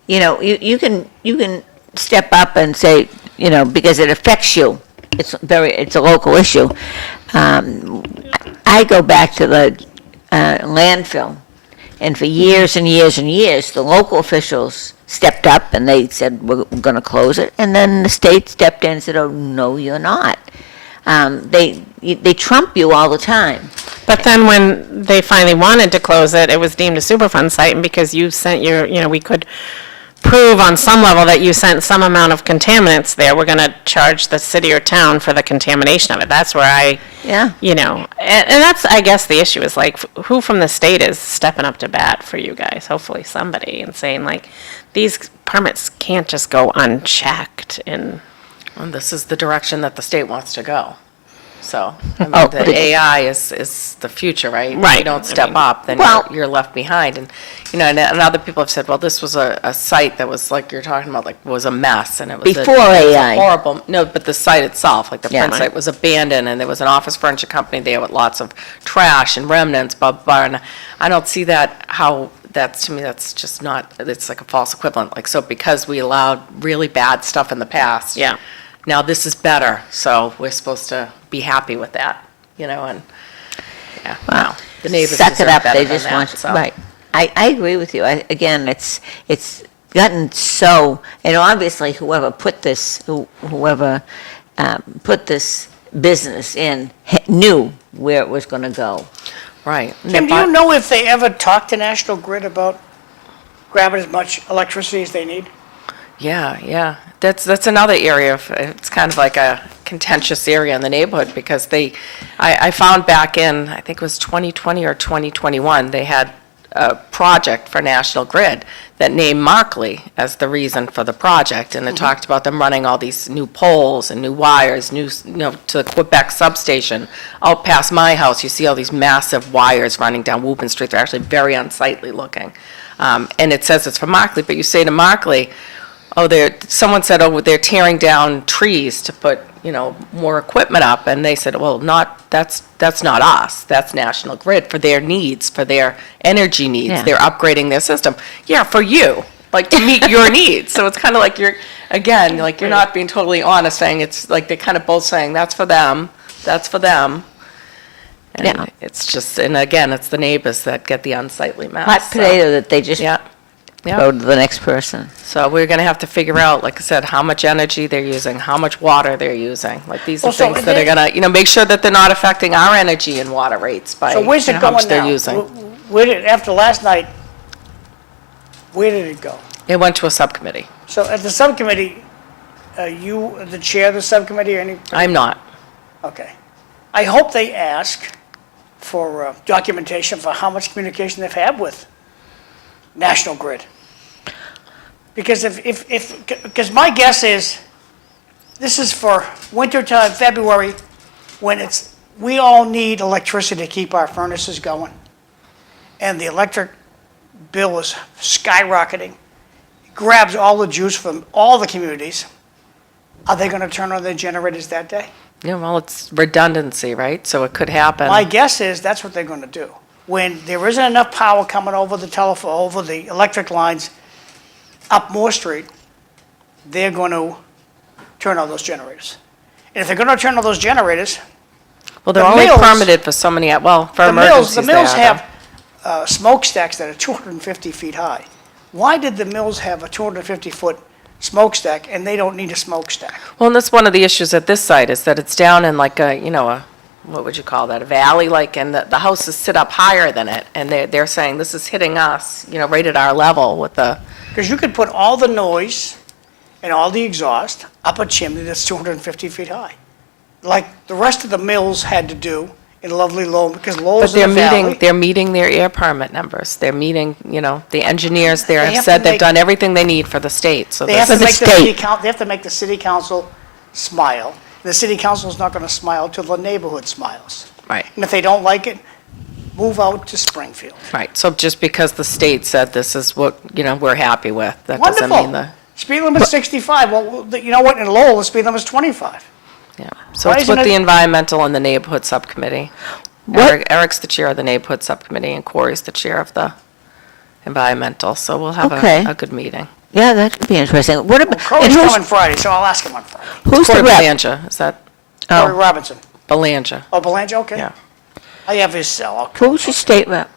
you know, you can step up and say, you know, because it affects you. It's a local issue. I go back to the landfill, and for years and years and years, the local officials stepped up and they said, we're going to close it, and then the state stepped in and said, oh, no, you're not. They trump you all the time. But then when they finally wanted to close it, it was deemed a Superfund site, and because you sent your, we could prove on some level that you sent some amount of contaminants there, we're gonna charge the city or town for the contamination of it. That's where Yeah. and that's, I guess, the issue is like, who from the state is stepping up to bat for you guys? Hopefully somebody, and saying like, these permits can't just go unchecked and. And this is the direction that the state wants to go. So, I mean, Oh, the the- AI is the future, right? If Right. you don't I step mean- up, then Well- you're left behind. And, and other people have said, well, this was a site that was, like you're talking about, like, was a mess, and it was. Before it was a AI. horrible, no, but the site itself, like the Yeah. print site was abandoned, and there was an office furniture company there with lots of trash and remnants, blah, blah, blah. And I don't see that, to me, that's just not, it's like a false equivalent. Like, so because we allowed really bad stuff in the past. Yeah. Now this is better, so we're supposed to be happy with that, and, yeah, no, the neighbors Suck it deserve up, better they than just that, want, so. right. I agree with you. Again, it's gotten so, and obviously whoever put this business in knew where it was going to go. Right. Kim, do you know if they ever talked to National Grid about grabbing as much electricity as they need? Yeah. That's another area of, it's kind of like a contentious area in the neighborhood, because I found back in, I think it was 2020 or 2021, they had a project for National Grid that named Markley as the reason for the project, and it talked about them running all these new poles and new wires, to the Quebec substation. Out past my house, you see all these massive wires running down Woburn Street. They're actually very unsightly looking. And it says it's for Markley, but you say to Markley, someone said, they're tearing down trees to put, more equipment up, and they said, well, that's not us, that's National Grid for their needs, for their energy needs, Yeah. they're upgrading their system. Yeah, for you, like to meet your needs. So it's kind of like you're not being totally honest, saying it's like they're kind of both saying, that's for them. And Yeah. it's just, and again, it's the neighbors that get the unsightly mess. Hot so. potato that they just Yeah. Yeah. go to the next person. So we're going to have to figure out, like I said, how much energy they're using, how much water they're using. Like, these are Well, so things that are then- going to, make sure that they're not affecting our energy and water rates by So where's it how much going they're now? using. Where did, after last night, where did it go? It went to a subcommittee. So at the subcommittee, you, the chair of the subcommittee, or any? I'm not. Okay. I hope they ask for documentation for how much communication they've had with National Grid. Because because my guess is, this is for wintertime, February, when we all need electricity to keep our furnaces going. And the electric bill is skyrocketing. It grabs all the juice from all the communities. Are they going to turn on their generators that day? Yeah, well, it's redundancy, right? So it could happen. My guess is that's what they're going to do. When there isn't enough power coming over the telephone, over the electric lines up Moore Street, they're going to turn on those generators. And if they're going to turn on those generators, Well, they're the only mills- permitted for so many, well, for the emergencies mills they are, have smokestacks that are 250 feet high. Why did the mills have a 250-foot smokestack and they don't need a smokestack? Well, and that's one of the issues at this site, is that it's down in like what would you call that, a valley, like, and the houses sit up higher than it, and they're saying this is hitting us, right at our level with the, Because you could put all the noise and all the exhaust up a chimney that's 250 feet high, like the rest of the mills had to do in lovely Lowell, because but Lowell's in the valley. they're meeting their air permit numbers. They're meeting, the engineers there They have have said to they've make- done everything they need for the state, so They have this to is, make the city state. they have to make the city council smile. The city council's not going to smile till the neighborhood smiles. right, And if they don't like it, move out to Springfield. right. So just because the state said this is what, we're happy with, that doesn't mean Wonderful. the, Speed limit's 65. Well, you know what, in Lowell, the speed limit's 25. yeah. So Why it's with isn't the it- environmental and the neighborhood subcommittee. What- Eric's the chair of the neighborhood subcommittee, and Corey's the chair of the environmental, so we'll have Okay. a good meeting. Yeah, that could be interesting. What about, Crow's and coming Friday, so I'll ask him on Friday. who's Corey the rep? Belanger, is that Corey Robinson. Belanger? Oh, Belanger, okay. Yeah. I have his cell. I'll call Who's your state rep?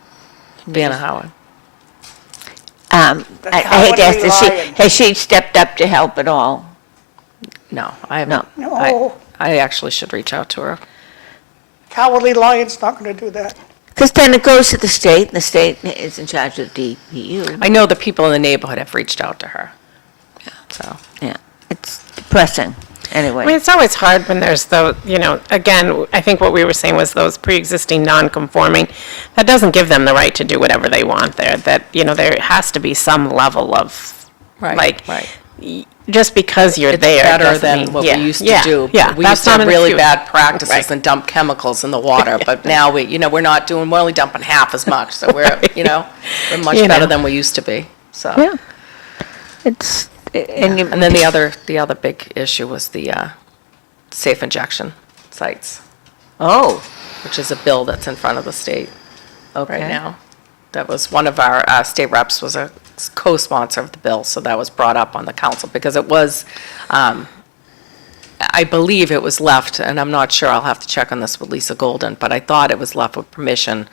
Vanna Howard. I hate to ask, has she stepped up to help at all? No, I haven't. No. I actually should reach out to her. Cowardly Lion's not going to do that. Because then it goes to the state, and the state is in charge of DPU. I know the people in the neighborhood have reached out to her. So, Yeah, it's depressing, I mean, anyway. it's always hard when there's again, I think what we were saying was those pre-existing non-conforming, that doesn't give them the right to do whatever they want there, that, there has to be some level of, Right, like, right. just because you're it's there better doesn't than mean- what yeah, we used to yeah, do. Yeah, We that's used to not have an really excuse. bad practices Right. and dump chemicals in the water, but now we're not doing, we're only dumping half as much, so we're much You better know. than we used to be, so. Yeah. It's, and you. And then the other big issue was the safe injection sites, Oh, which is a bill that's in front of the state okay. right now. That was one of our state reps was a co-sponsor of the bill, so that was brought up on the council because it was, I believe it was left, and I'm not sure, I'll have to check on this with Lisa Golden, but I thought it was left with permission,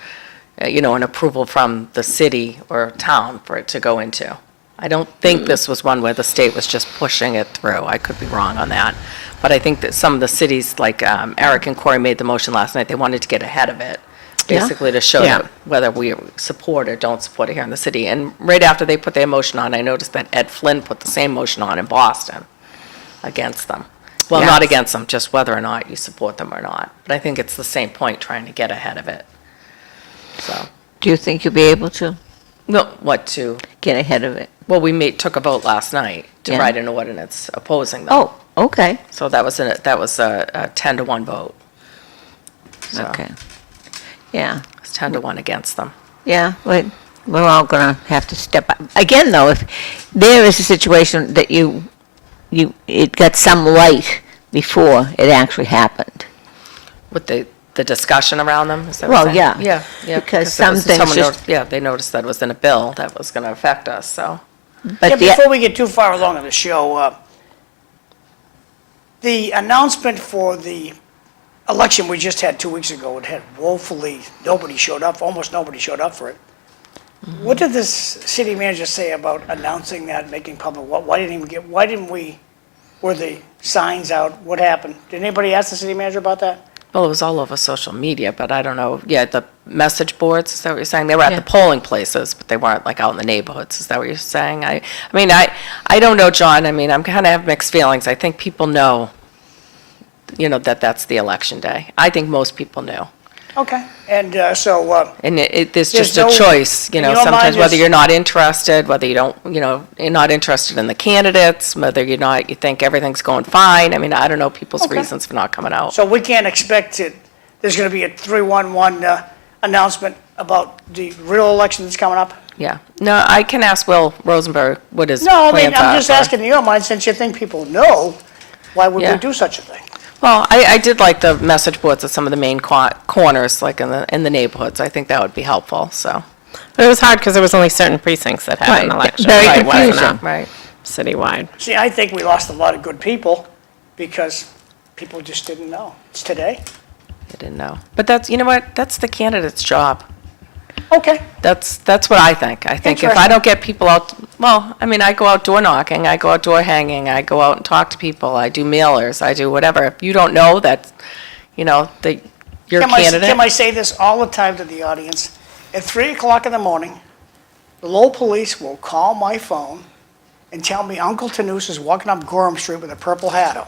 an approval from the city or town for it to go into. I don't think this was one where the state was just pushing it through. I could be wrong on that. But I think that some of the cities, like Eric and Corey made the motion last night, they wanted to get ahead of it, Yeah. basically to show Yeah. that whether we support or don't support it here in the city. And right after they put their motion on, I noticed that Ed Flynn put the same motion on in Boston against them. Well, not Yes. against them, just whether or not you support them or not. But I think it's the same point, trying to get ahead of it. So, Do you think you'll be able to no, what to, get ahead of it? well, took a vote last night to Yeah. write an ordinance opposing them. Oh, okay, So that was a 10-1 vote. So okay. Yeah, it's 10-1 against them. yeah, we're all gonna have to step up. Again, though, if there is a situation that it got some light before it actually happened. With the discussion around them, is that what Well, you're saying? yeah, Yeah. because it was- some things someone just- Yeah, they noticed that it was in a bill that was going to affect us, so. But Yeah, the, before we get too far along in the show, the announcement for the election we just had 2 weeks ago, it had woefully, nobody showed up, almost nobody showed up for it. What did this city manager say about announcing that, making public? Why didn't we, were the signs out? What happened? Did anybody ask the city manager about that? Well, it was all over social media, but I don't know. Yeah, the message boards, is that what you're saying? They were at the polling places, but they weren't like out in the neighborhoods. Is that what you're saying? I mean, I don't know, John. I mean, I'm kind of have mixed feelings. I think people know, that that's the election day. I think most people knew. Okay, and there's There's just a no- choice, in your sometimes mind, whether there's- you're not interested, whether you don't, you're not interested in the candidates, whether you think everything's going fine. I mean, I don't know people's Okay. reasons for not coming out. So we can't expect there's going to be a 311 announcement about the real election that's coming up? Yeah. No, I can ask Will Rosenberg what his No, I plans mean, I'm are just for- asking in your mind, since you think people know, why would we Yeah. do such a thing? Well, I did like the message boards at some of the main corners, like in the neighborhoods. I think that would be helpful, so. But it was hard because there was only certain precincts that had an Right, election. very It wasn't, confusing. Right. Citywide. See, I think we lost a lot of good people because people just didn't know. It's today. I didn't know. But that's, you know what? That's the candidate's job. Okay, That's what I think. I think if I Interesting. don't get people out, well, I mean, I go out door knocking, I go out door hanging, I go out and talk to people, I do mailers, I do whatever. If you don't know that, that you're a Kim, I candidate, say this all the time to the audience. At 3 o'clock in the morning, the Lowell police will call my phone and tell me Uncle Tanous is walking up Gorham Street with a purple hat on,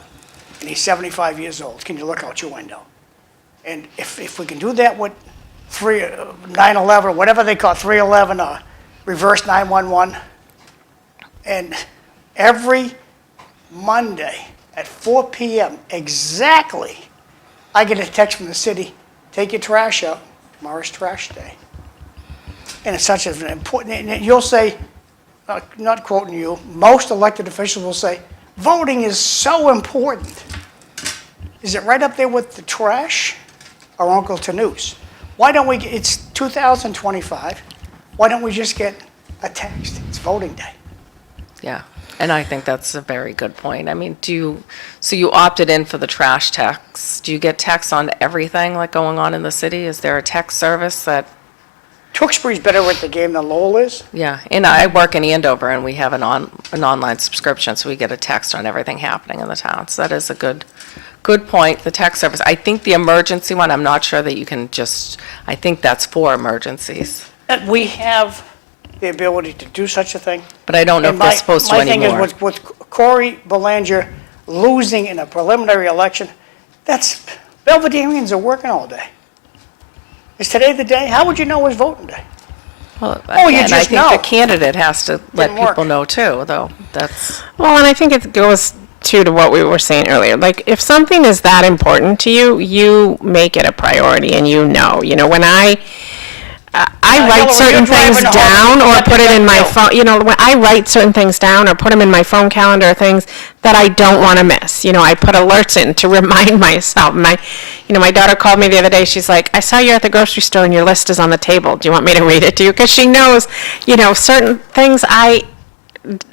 and he's 75 years old. Can you look out your window? And if we can do that with 911, or whatever they call it, 311, reverse 911, and every Monday at 4 p.m. exactly, I get a text from the city, take your trash out, tomorrow's trash day. And it's such an important, and you'll say, not quoting you, most elected officials will say, voting is so important. Is it right up there with the trash or Uncle Tanous? Why don't it's 2025, why don't we just get a text? It's voting day. yeah. And I think that's a very good point. I mean, so you opted in for the trash tax. Do you get texts on everything like going on in the city? Is there a text service that? Tewksbury's better at the game than Lowell is. Yeah, and I work in Andover, and we have an online subscription, so we get a text on everything happening in the town. So that is a good point, the text service. I think the emergency one, I'm not sure that you can I think that's for emergencies. And we have the ability to do such a thing. But I don't know And if they're supposed to My thing anymore. is with Corey Belanger losing in a preliminary election, Belvederians are working all day. Is today the day? How would you know it's voting day? Well, Oh, you again, I just think know. the candidate has to let Didn't work. people know too, though. That's, Well, and I think it goes to what we were saying earlier. Like, if something is that important to you, you make it a priority and when I write Hillary, certain you're driving things home, down you or got put the it in gut my feel. phone, when I write certain things down or put them in my phone calendar, things that I don't want to miss. I put alerts in to remind myself. My daughter called me the other day. She's like, I saw you at the grocery store and your list is on the table. Do you want me to read it to you? Because she knows, certain things I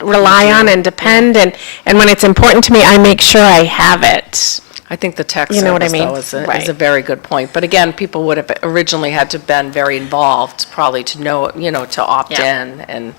rely on and depend, and when it's important to me, I make sure I have it. I think the text You know what I service, mean? though, is Right. a very good point. But again, people would have originally had to been very involved, probably to know, to opt Yeah. in and,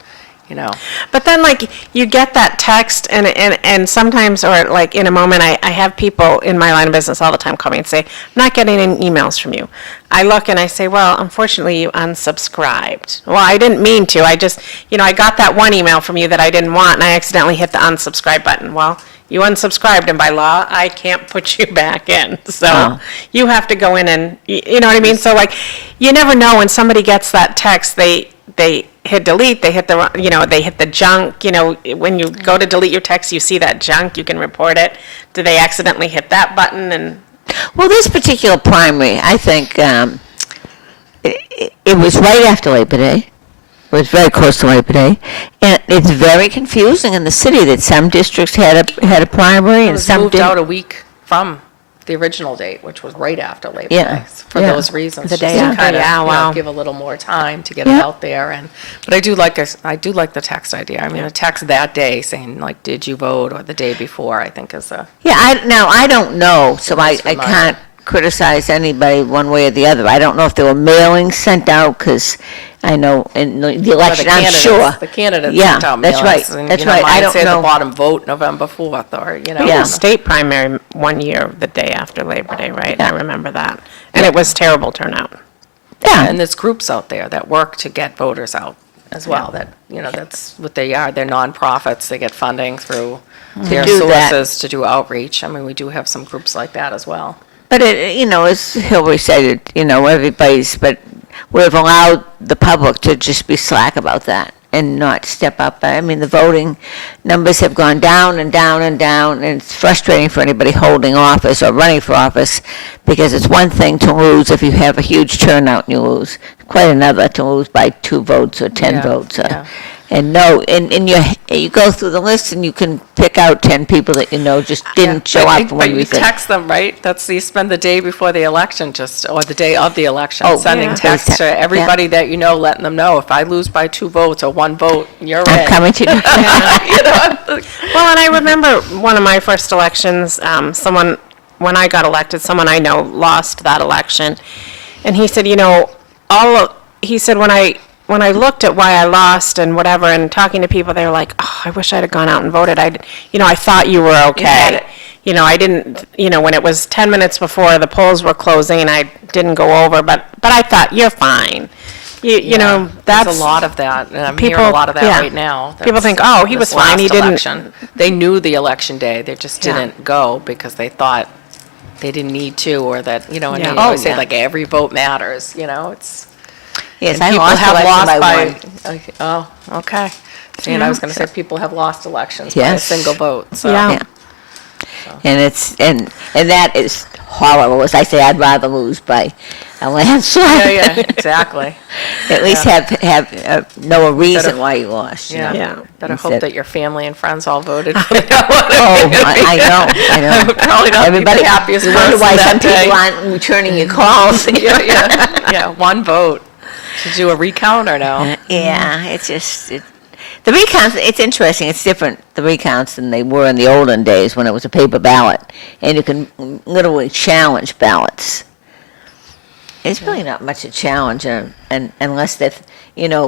But then, you get that text, and sometimes, or in a moment, I have people in my line of business all the time call me and say, I'm not getting any emails from you. I look and I say, well, unfortunately, you unsubscribed. Well, I didn't mean to. I just, I got that one email from you that I didn't want, and I accidentally hit the unsubscribe button. Well, you unsubscribed, and by law, I can't put you back in. So you have to go in and, you know what I mean? So, you never know when somebody gets that text, they hit delete, they hit the junk, when you go to delete your text, you see that junk, you can report it. Do they accidentally hit that button? And Well, this particular primary, I think, it was right after Labor Day. It was very close to Labor Day. And it's very confusing in the city that some districts had a primary it and was some moved didn't. out a week from the original date, which was right after Labor Yeah, Day, for yeah. those reasons. The day just to after, kinda, yeah, wow. give a little more time to get it Yeah. out there. But I do like the text idea. I mean, a text that day saying, did you vote, or the day before, I think is a. Yeah, I don't know, so I Nice reminder. can't criticize anybody one way or the other. I don't know if there were mailings sent out, because I know in the election, I'm sure. The candidates Yeah, sent out that's mailings, right, and, that's you know, right. I mine don't say at know. the bottom, vote November 4th, or, you know. Yeah. State primary one year, the day after Labor Day, right? Yeah. I remember that. And it was terrible turnout. Yeah, And there's groups out there that work to get voters out as well, that, you know, that's what they are. They're nonprofits, they get funding through their do that. sources to do outreach. I mean, we do have some groups like that as well. but it, as Hillary said, everybody's, but we've allowed the public to just be slack about that and not step up. I mean, the voting numbers have gone down and down and down, and it's frustrating for anybody holding office or running for office, because it's one thing to lose if you have a huge turnout and you lose, quite another to lose by 2 votes or 10 Yeah, votes. yeah. And you go through the list and you can pick out 10 people that just didn't show But- up for But one you reason. text them, right? You spend the day before the election or the day of the election, Oh, sending yeah. texts to Yeah. everybody that you know, letting them know, if I lose by 2 votes or 1 vote, you're in. I'm coming to, You know? Well, and I remember one of my first elections, when I got elected, someone I know lost that election. And he said, when I looked at why I lost and whatever, and talking to people, they were like, oh, I wish I'd have gone out and voted. I thought you were had okay. it. I didn't, when it was 10 minutes before the polls were closing and I didn't go over, but I thought, you're fine. That's. There's a lot of that, and I'm hearing a people- lot of that yeah. right now. People That's think, oh, he was this fine, he last didn't- election. They knew the election day, they just Yeah. didn't go because they thought they didn't need to, or that, and Yeah. they always say, yeah. like, every vote matters, it's. yes, and I people lost have election lost by one. Okay, oh, okay. See, and I was gonna say, people have lost elections by a Yes. single vote, so. Yeah. Yeah. And and that is horrible. As I say, I'd rather lose by a landslide. Yeah, exactly. At least know a reason why you lost. Yeah. Yeah. Better Instead- hope that your family and friends all voted for you. Oh, I know. Probably not be Everybody, the happiest you wonder person why that some day. people aren't returning your calls. Yeah, 1 vote. Did you do a recount or no? Yeah, it's just, the recounts, it's interesting, it's different, the recounts, than they were in the olden days when it was a paper ballot, and you can literally challenge ballots. It's really not much a challenge, and unless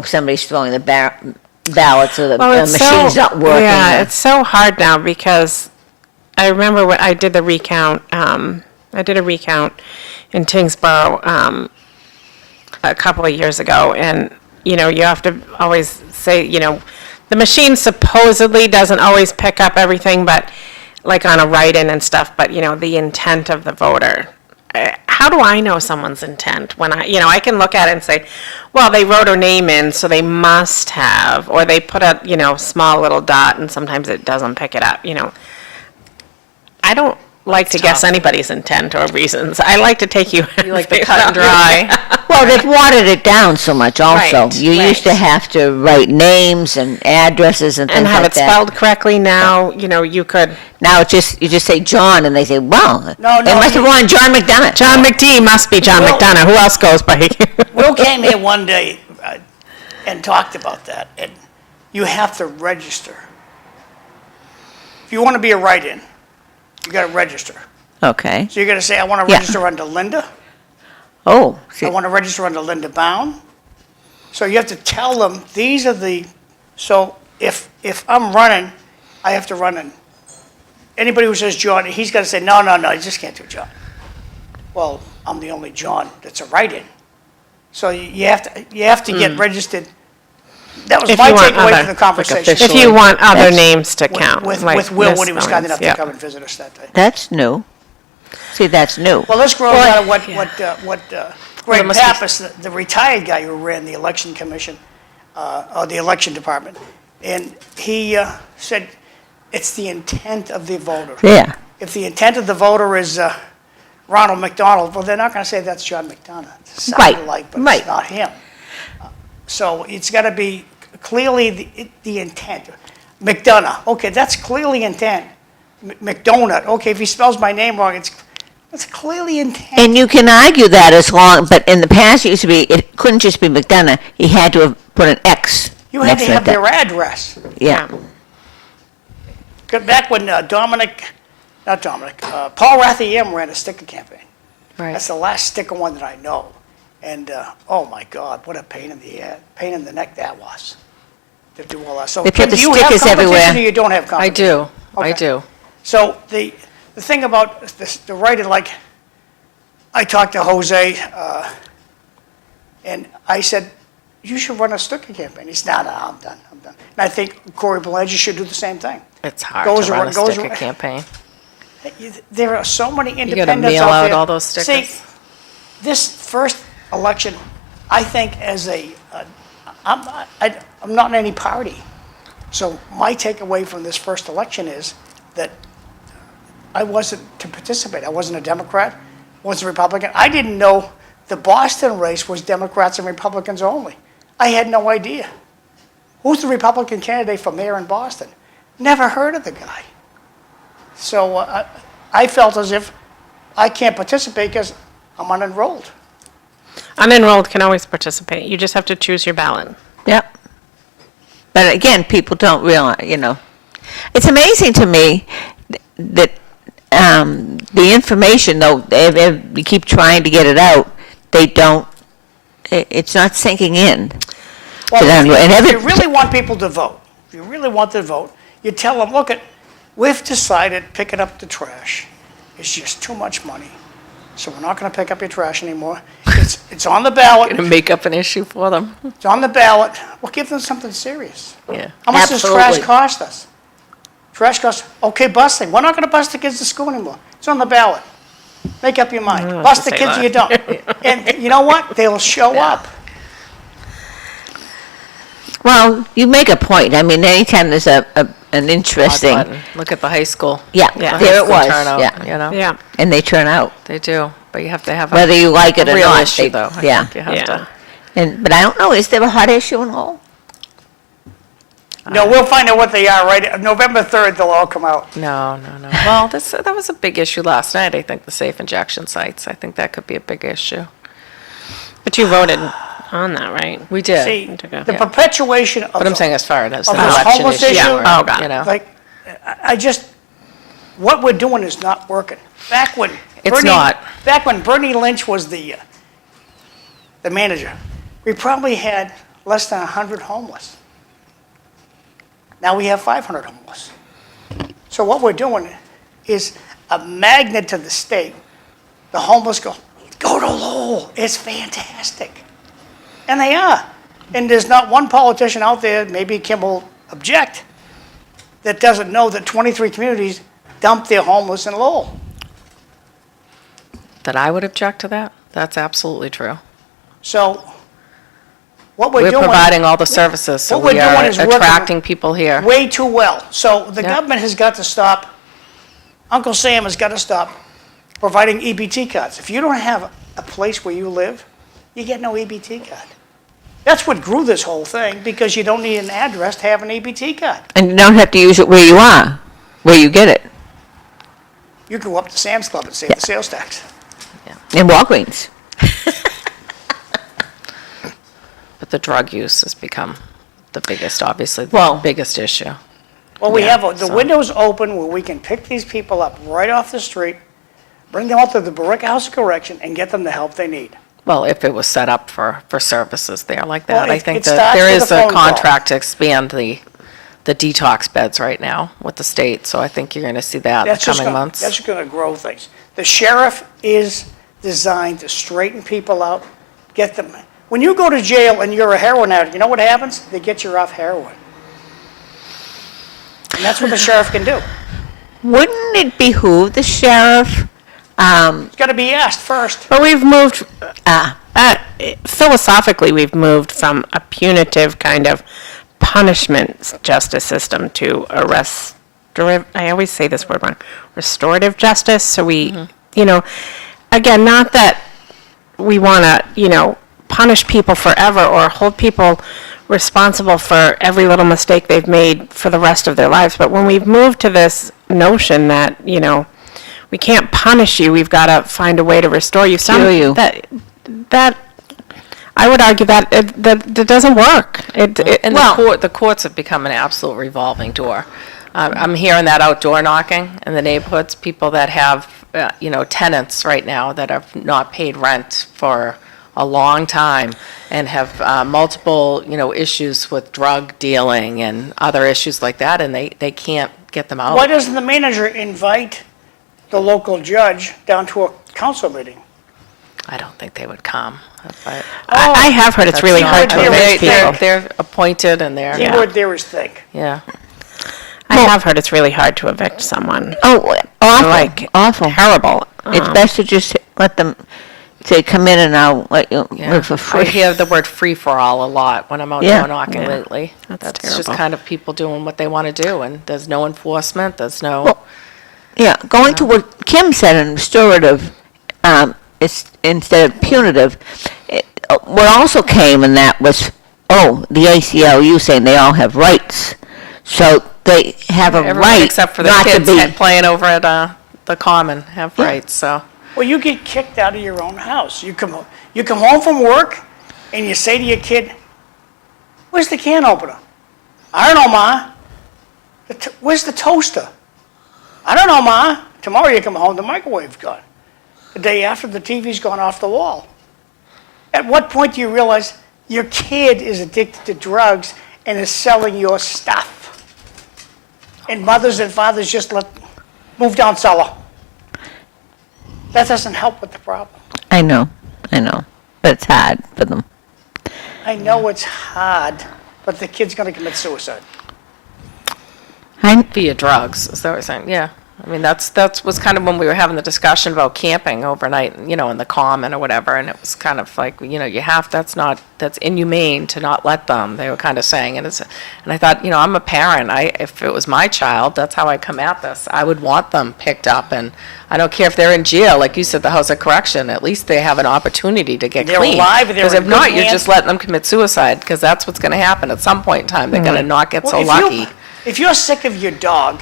somebody's throwing the ballots or the machine's not working. Yeah, or- it's so hard now because I remember when I did the recount, I did a recount in Tingsboro a couple of years ago, and, you have to always say, the machine supposedly doesn't always pick up everything, but, like on a write-in and stuff, but, the intent of the voter. How do I know someone's intent when I can look at it and say, well, they wrote her name in, so they must have, or they put a, small little dot and sometimes it doesn't pick it up, I don't like to guess tough. anybody's intent or reasons. I like to take you. You like the cut and dry. Well, they've watered it down so much also. Right, You used to have to write names and addresses and things And have like it that. spelled correctly now, you could, Now you just say John, and they say, well, No, they must have won John McDonough. John McD must be John Well- McDonough. Who else goes by? Will came here one day and talked about that, and you have to register. If you want to be a write-in, you got to register. Okay. So you're going to say, I want to Yeah. register under Linda. Oh, see, I want to register under Linda Bown. So you have to tell them, these are the, so if I'm running, I have to run in. Anybody who says John, he's got to say, no, you just can't do John. Well, I'm the only John that's a write-in. So you have to get registered. That was If my you want takeaway other- from the conversation. If you want other That's- names to With- count. With like Will, when he was kind misspellings, enough to yeah. come and visit us that day. that's new. See, that's new. Well, let's grow out of what Greg there must be- Pappas, the retired guy who ran the election commission, or the election department, and he said, it's the intent of the voter. Yeah. If the intent of the voter is Ronald McDonald, well, they're not going to say that's John McDonough. It sounded Right, like, but right. it's not him. So it's got to be clearly the intent. McDonough, okay, that's clearly intent. McDonald, okay, if he spells my name wrong, it's clearly intent. And you can argue that as long, but in the past, it used to be, it couldn't just be McDonough. He had to have put an X. You had next to to have that. their address. Yeah. Back when Paul Rathiem ran a sticker campaign. Right. That's the last sticker one that I know. And, oh my God, what a pain in the neck that was to do all that. So, They put Kim, the do you have stickers competition everywhere. or you don't have I competition? do, I Okay. do. So the thing about this, the writing, like, I talked to Jose, and I said, you should run a sticker campaign. He said, no, I'm done. And I think Corey Belanger should do the same thing. It's hard Goes to run a around- goes sticker around- campaign. There are so many You gotta independents mail out out there. all those See, stickers. this first election, I think as I'm not in any party. So my takeaway from this first election is that I wasn't to participate. I wasn't a Democrat, wasn't a Republican. I didn't know the Boston race was Democrats and Republicans only. I had no idea. Who's the Republican candidate for mayor in Boston? Never heard of the guy. So I felt as if I can't participate because I'm unenrolled. Unenrolled can always participate. You just have to choose your ballot. Yep. But again, people don't realize, it's amazing to me that the information, though, we keep trying to get it out, they don't, it's not sinking in. Well, And if every- you really want people to vote, if you really want them to vote, you tell them, look, we've decided picking up the trash is just too much money. So we're not going to pick up your trash anymore. It's on the ballot. Gonna make up an issue for them. It's on the ballot. Well, give them something serious. Yeah. How much does trash Absolutely. cost us? Trash costs, okay, busing. We're not going to bus the kids to school anymore. It's on the ballot. Make up your mind. have Bus to the say kids or that. you don't. And you know what? They'll show up. Well, you make a point. I mean, anytime there's an interesting, Hot button. Look at the high school. yeah, Yeah. there it High school was, turnout, yeah. You know? Yeah. And they turn out, They do, but you have to have whether you like it a or real not. issue, they- though. I Yeah. think you have Yeah. to. But I don't know, is there a hot issue in Lowell? No, we'll find out what they are, right? November 3rd, they'll all come out. No. Well, that was a big issue last night, I think, the safe injection sites. I think that could be a big issue. But you voted on that, right? We did. See, Okay. the perpetuation of But I'm saying as far as of the this election homeless issue, issue? or, Oh, got it. you know. like, I just, what we're doing is not working. Back when It's not. Back when Bernie Lynch was the manager, we probably had less than 100 homeless. Now we have 500 homeless. So what we're doing is a magnet to the state. The homeless go to Lowell. It's fantastic. And they are. And there's not one politician out there, maybe Kim will object, that doesn't know that 23 communities dump their homeless in Lowell. That I would object to that? That's absolutely true. So what we're We're doing. providing all the services, so what we're we are doing is working attracting people here. way too well. So the Yeah. government has got to stop, Uncle Sam has got to stop providing EBT cards. If you don't have a place where you live, you get no EBT card. That's what grew this whole thing, because you don't need an address to have an EBT card. And you don't have to use it where you are, where you get it, You go up to Sam's Club and save the sales tax. in Walgreens. But the drug use has become the biggest, obviously, the Well- biggest issue. Well, we Yeah, have the so- windows open where we can pick these people up right off the street, bring them up to the Barack House of Correction, and get them the help they need. Well, if it was set up for services there like Well, that, I it- think it that starts there with is a a phone call. contract to expand the detox beds right now with the state, so I think you're gonna see that in the That's just coming gonna, months. that's gonna grow things. The sheriff is designed to straighten people out, get them. When you go to jail and you're a heroin addict, you know what happens? They get you off heroin. And that's what the sheriff can do. Wouldn't it behoove the sheriff, It's gotta be asked first. But we've moved, philosophically, we've moved from a punitive kind of punishment justice system to a I always say this word wrong, restorative justice. So we, again, not that we want to, punish people forever or hold people responsible for every little mistake they've made for the rest of their lives. But when we've moved to this notion that, we can't punish you, we've got to find a way to restore you. Cure you. That I would argue that it doesn't work. And Well, the courts have become an absolute revolving door. I'm hearing that outdoor knocking in the neighborhoods, people that have tenants right now that have not paid rent for a long time and have multiple, issues with drug dealing and other issues like that, and they can't get them out. Why doesn't the manager invite the local judge down to a council meeting? I don't think they would come. But I have heard it's really hard to not- evict people. they're appointed and they're, Keyword there is think. yeah. I have heard it's really hard to evict someone. Oh, awful, Like, awful. terrible. It's best to just let them say, come in and I'll let you Yeah. live for I free. hear the word free-for-all a lot when I'm out Yeah. door knocking Yeah. lately. That's just terrible. kind of people doing what they want to do, and there's no enforcement, there's no, Well, Yeah, going to what Kim said in restorative, is instead of punitive, what also came in that was, the ACLU saying they all have rights. So they have a everyone right except for the not to kids be. playing over at the Common have rights, so. Well, you get kicked out of your own house. You come home from work and you say to your kid, where's the can opener? I don't know, Ma. Where's the toaster? I don't know, Ma. Tomorrow you come home, the microwave's gone. The day after, the TV's gone off the wall. At what point do you realize your kid is addicted to drugs and is selling your stuff? And mothers and fathers just move down cellar. That doesn't help with the problem. I know, but it's hard for them. I know it's hard, but the kid's going to commit suicide. Via drugs, is that what you're saying? Yeah. I mean, that's was kind of when we were having the discussion about camping overnight, in the Common or whatever, and it was kind of like, that's inhumane to not let them, they were kind of saying, and I thought, I'm a parent, if it was my child, that's how I come at this, I would want them picked up, and I don't care if they're in jail, like you said, the House of Correction, at least they have an opportunity to get They're clean. alive, they're Because in if not, good you're hands. just letting them commit suicide, because that's what's gonna happen, at some point in time, they're gonna not get so Well, lucky. If you're sick of your dog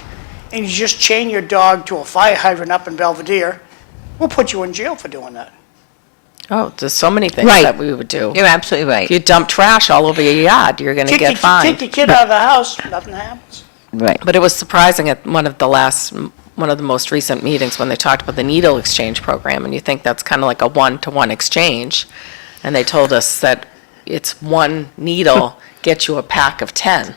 and you just chain your dog to a fire hydrant up in Belvedere, we'll put you in jail for doing that. Oh, there's so many things Right. that we would do. You're absolutely right. If you dump trash all over your yard, you're gonna get fined. Kick your kid out of the house, nothing happens. Right. But it was surprising at one of the most recent meetings when they talked about the needle exchange program, and you think that's kind of like a one-to-one exchange. And they told us that it's one needle gets you a pack of 10.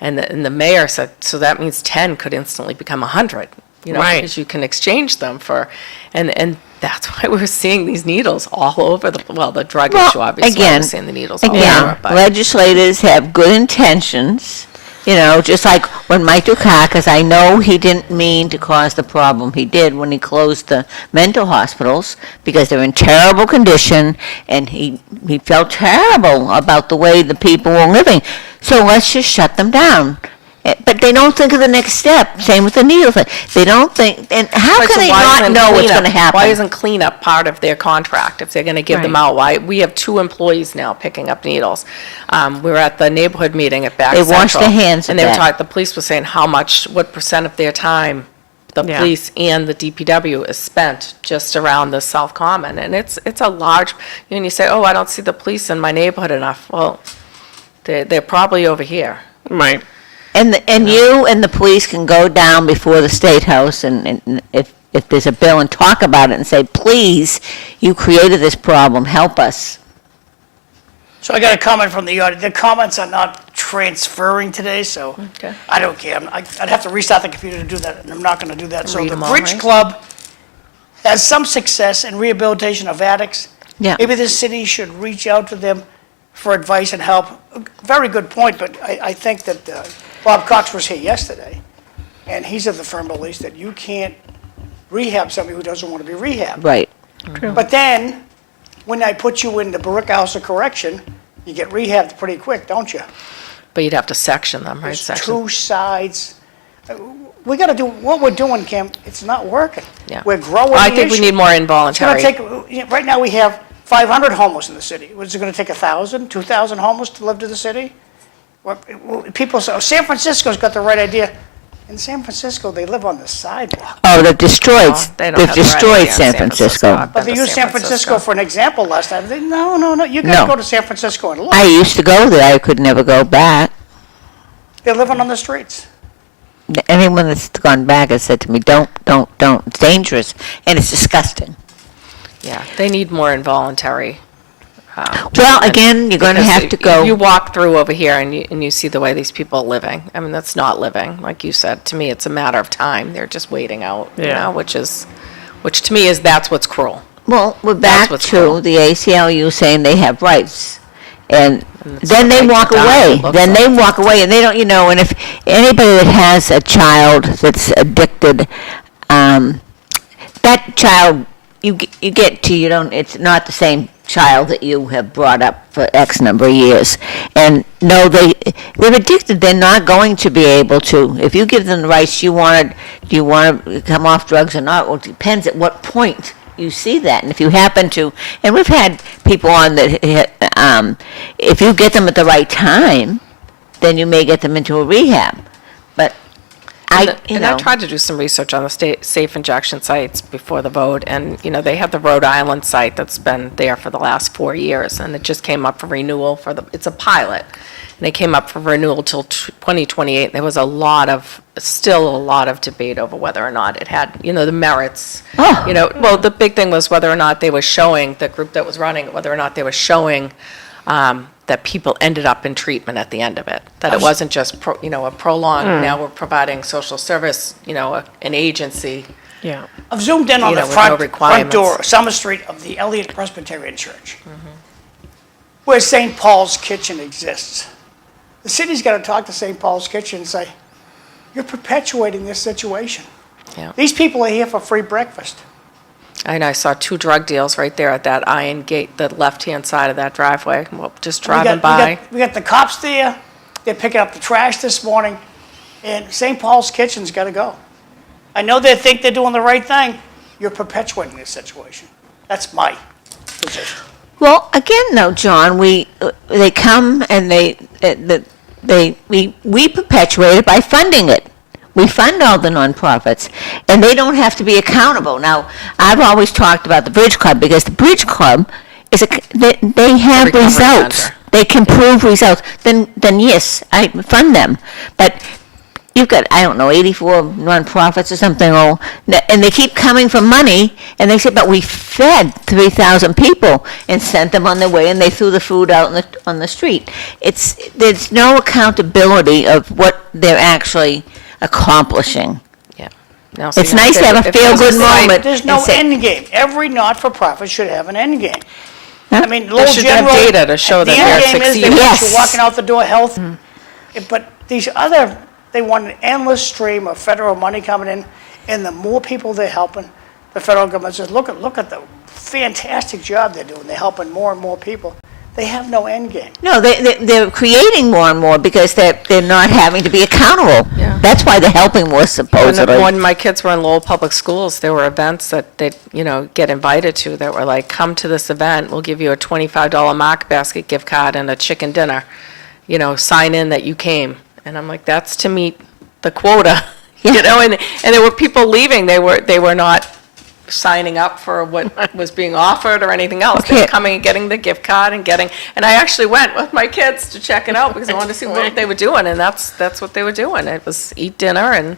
And the mayor said, so that means 10 could instantly become 100, Right. because you can exchange them for, and that's why we're seeing these needles all over the drug issue, obviously, we're seeing the needles all over. But Legislators have good intentions, just like when Mike Dukakis, I know he didn't mean to cause the problem he did when he closed the mental hospitals because they're in terrible condition, and he felt terrible about the way the people were living. So let's just shut them down. But they don't think of the next step. Same with the needle thing. They don't think, and how Right, can so they why not isn't know what's cleanup- going to happen? Why isn't cleanup part of their contract if they're going to give them Right. out? Why, we have 2 employees now picking up needles. We were at the neighborhood meeting at Back They Central. wash their hands of And they were that. talking, the police were saying what percent of their time the Yeah. police and the DPW is spent just around the South Common. And it's a large, and you say, I don't see the police in my neighborhood enough. Well, they're probably over here. Right. And you and the police can go down before the State House and if there's a bill and talk about it and say, please, you created this problem, help us. So I got a comment from the audience. The comments are not transferring today, so Okay. I don't care. I'd have to restart the computer to do that, and I'm not going to do that. So Read the them all, Bridge right? Club has some success in rehabilitation of addicts. Yeah. Maybe the city should reach out to them for advice and help. Very good point, but I think that Bob Cox was here yesterday, and he's of the firm belief that you can't rehab somebody who doesn't want to be rehabbed. Right. But then, when I put you in the Baruch House of Correction, you get rehabbed pretty quick, don't you? But you'd have to section them, right? There's Section. 2 sides. We got to do, what we're doing, Kim, it's not working. Yeah. We're growing I the think we issue. need more It's involuntary. going to take, right now we have 500 homeless in the city. Was it going to take 1,000, 2,000 homeless to live to the city? People say, San Francisco's got the right idea. In San Francisco, they live on the sidewalk. Oh, they've destroyed, Oh, they don't they've have the right destroyed idea in San Francisco. I've But been they to used San Francisco for an example last time. No, you got to No. go to San Francisco and look. I used to go there, I could never go back. They're living on the streets. anyone that's gone back has said to me, don't, it's dangerous, and it's disgusting. Yeah, they need more involuntary. Well, treatment, again, you're gonna because have to go. You walk through over here and you see the way these people are living. I mean, that's not living, like you said. To me, it's a matter of time. They're just waiting out, you Yeah. know, which to me is, that's what's cruel. Well, we're back what's to cruel. the ACLU saying they have rights. And that's then what they makes walk it down, away. it looks Then they like. walk away, and they don't, and if anybody that has a child that's addicted, that child, you get to, it's not the same child that you have brought up for X number of years. And no, they're addicted. They're not going to be able to. If you give them the rights, do you want to come off drugs or not? Well, it depends at what point you see that. And if you happen to, and we've had people on that, if you get them at the right time, then you may get them into a rehab. But I tried to do some research on the state safe injection sites before the vote, and, they have the Rhode Island site that's been there for the last 4 years, and it just came up for renewal it's a pilot, and it came up for renewal till 2028. There was still a lot of debate over whether or not it had, the merits. Oh. Well, the big thing was whether or not they were showing, the group that was running it, whether or not they were showing that people ended up in treatment at the end of it, that it wasn't just, a prolonged, now we're providing social service, an agency. Yeah. I've zoomed in on the With no front requirements. door, Summer Street of the Elliott Presbyterian Church, where St. Paul's Kitchen exists. The city's got to talk to St. Paul's Kitchen and say, you're perpetuating this situation. Yeah. These people are here for free breakfast. And I saw 2 drug deals right there at that iron gate, the left-hand side of that driveway, just We driving got- by. We got the cops there, they're picking up the trash this morning, and St. Paul's Kitchen's got to go. I know they think they're doing the right thing. You're perpetuating this situation. That's my position. Well, again, though, John, they come and we perpetuate it by funding it. We fund all the nonprofits, and they don't have to be accountable. Now, I've always talked about the Bridge Club, because the Bridge Club they have Recovery results. center. They can prove results. Then yes, I fund them. But you've got, 84 nonprofits or something, and they keep coming for money, and they say, but we fed 3,000 people and sent them on their way, and they threw the food out on the street. There's no accountability of what they're actually accomplishing. Yeah. Now, see, It's nice to have a if there was feel-good site- moment. There's no and say- end game. Every not-for-profit should have an end game. Huh? I mean, Lowell should have General. data to show that the they're end game is they succeeding. want you Yes. walking out the door health. But these they want an endless stream of federal money coming in, and the more people they're helping, the federal government says, look at the fantastic job they're doing. They're helping more and more people. They have no end game. No, they're creating more and more because they're not having to be accountable. Yeah. That's why they're helping more, supposedly. When my kids were in Lowell Public Schools, there were events that they'd, get invited to that were like, come to this event, we'll give you a $25 Market Basket gift card and a chicken dinner. Sign in that you came. And I'm like, that's to meet the quota, Yeah. and there were people leaving. They were not signing up for what was being offered or anything else. They Okay. were coming and getting the gift card and I actually went with my kids to check it out because I wanted to see what they were doing, and that's what they were doing. It was eat dinner and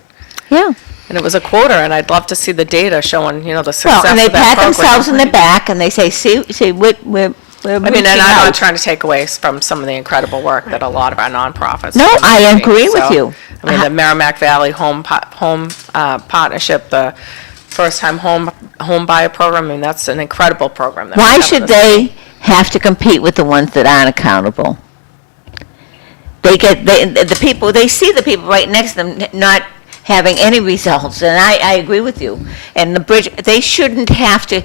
it was a quota, and I'd love to see the data showing, the success Well, and they of that pat program. themselves in the back and they say, see, we're I mean, reaching and I'm out. not trying to take away from some of the incredible work that a lot of our nonprofits. No, are I doing. agree with So, you. I mean, the Merrimack Valley Home Partnership, the first-time home buyer program, I mean, that's an incredible program. that we Why have in should the city. they have to compete with the ones that aren't accountable? They see the people right next to them not having any results, and I agree with you. And the bridge, they shouldn't have to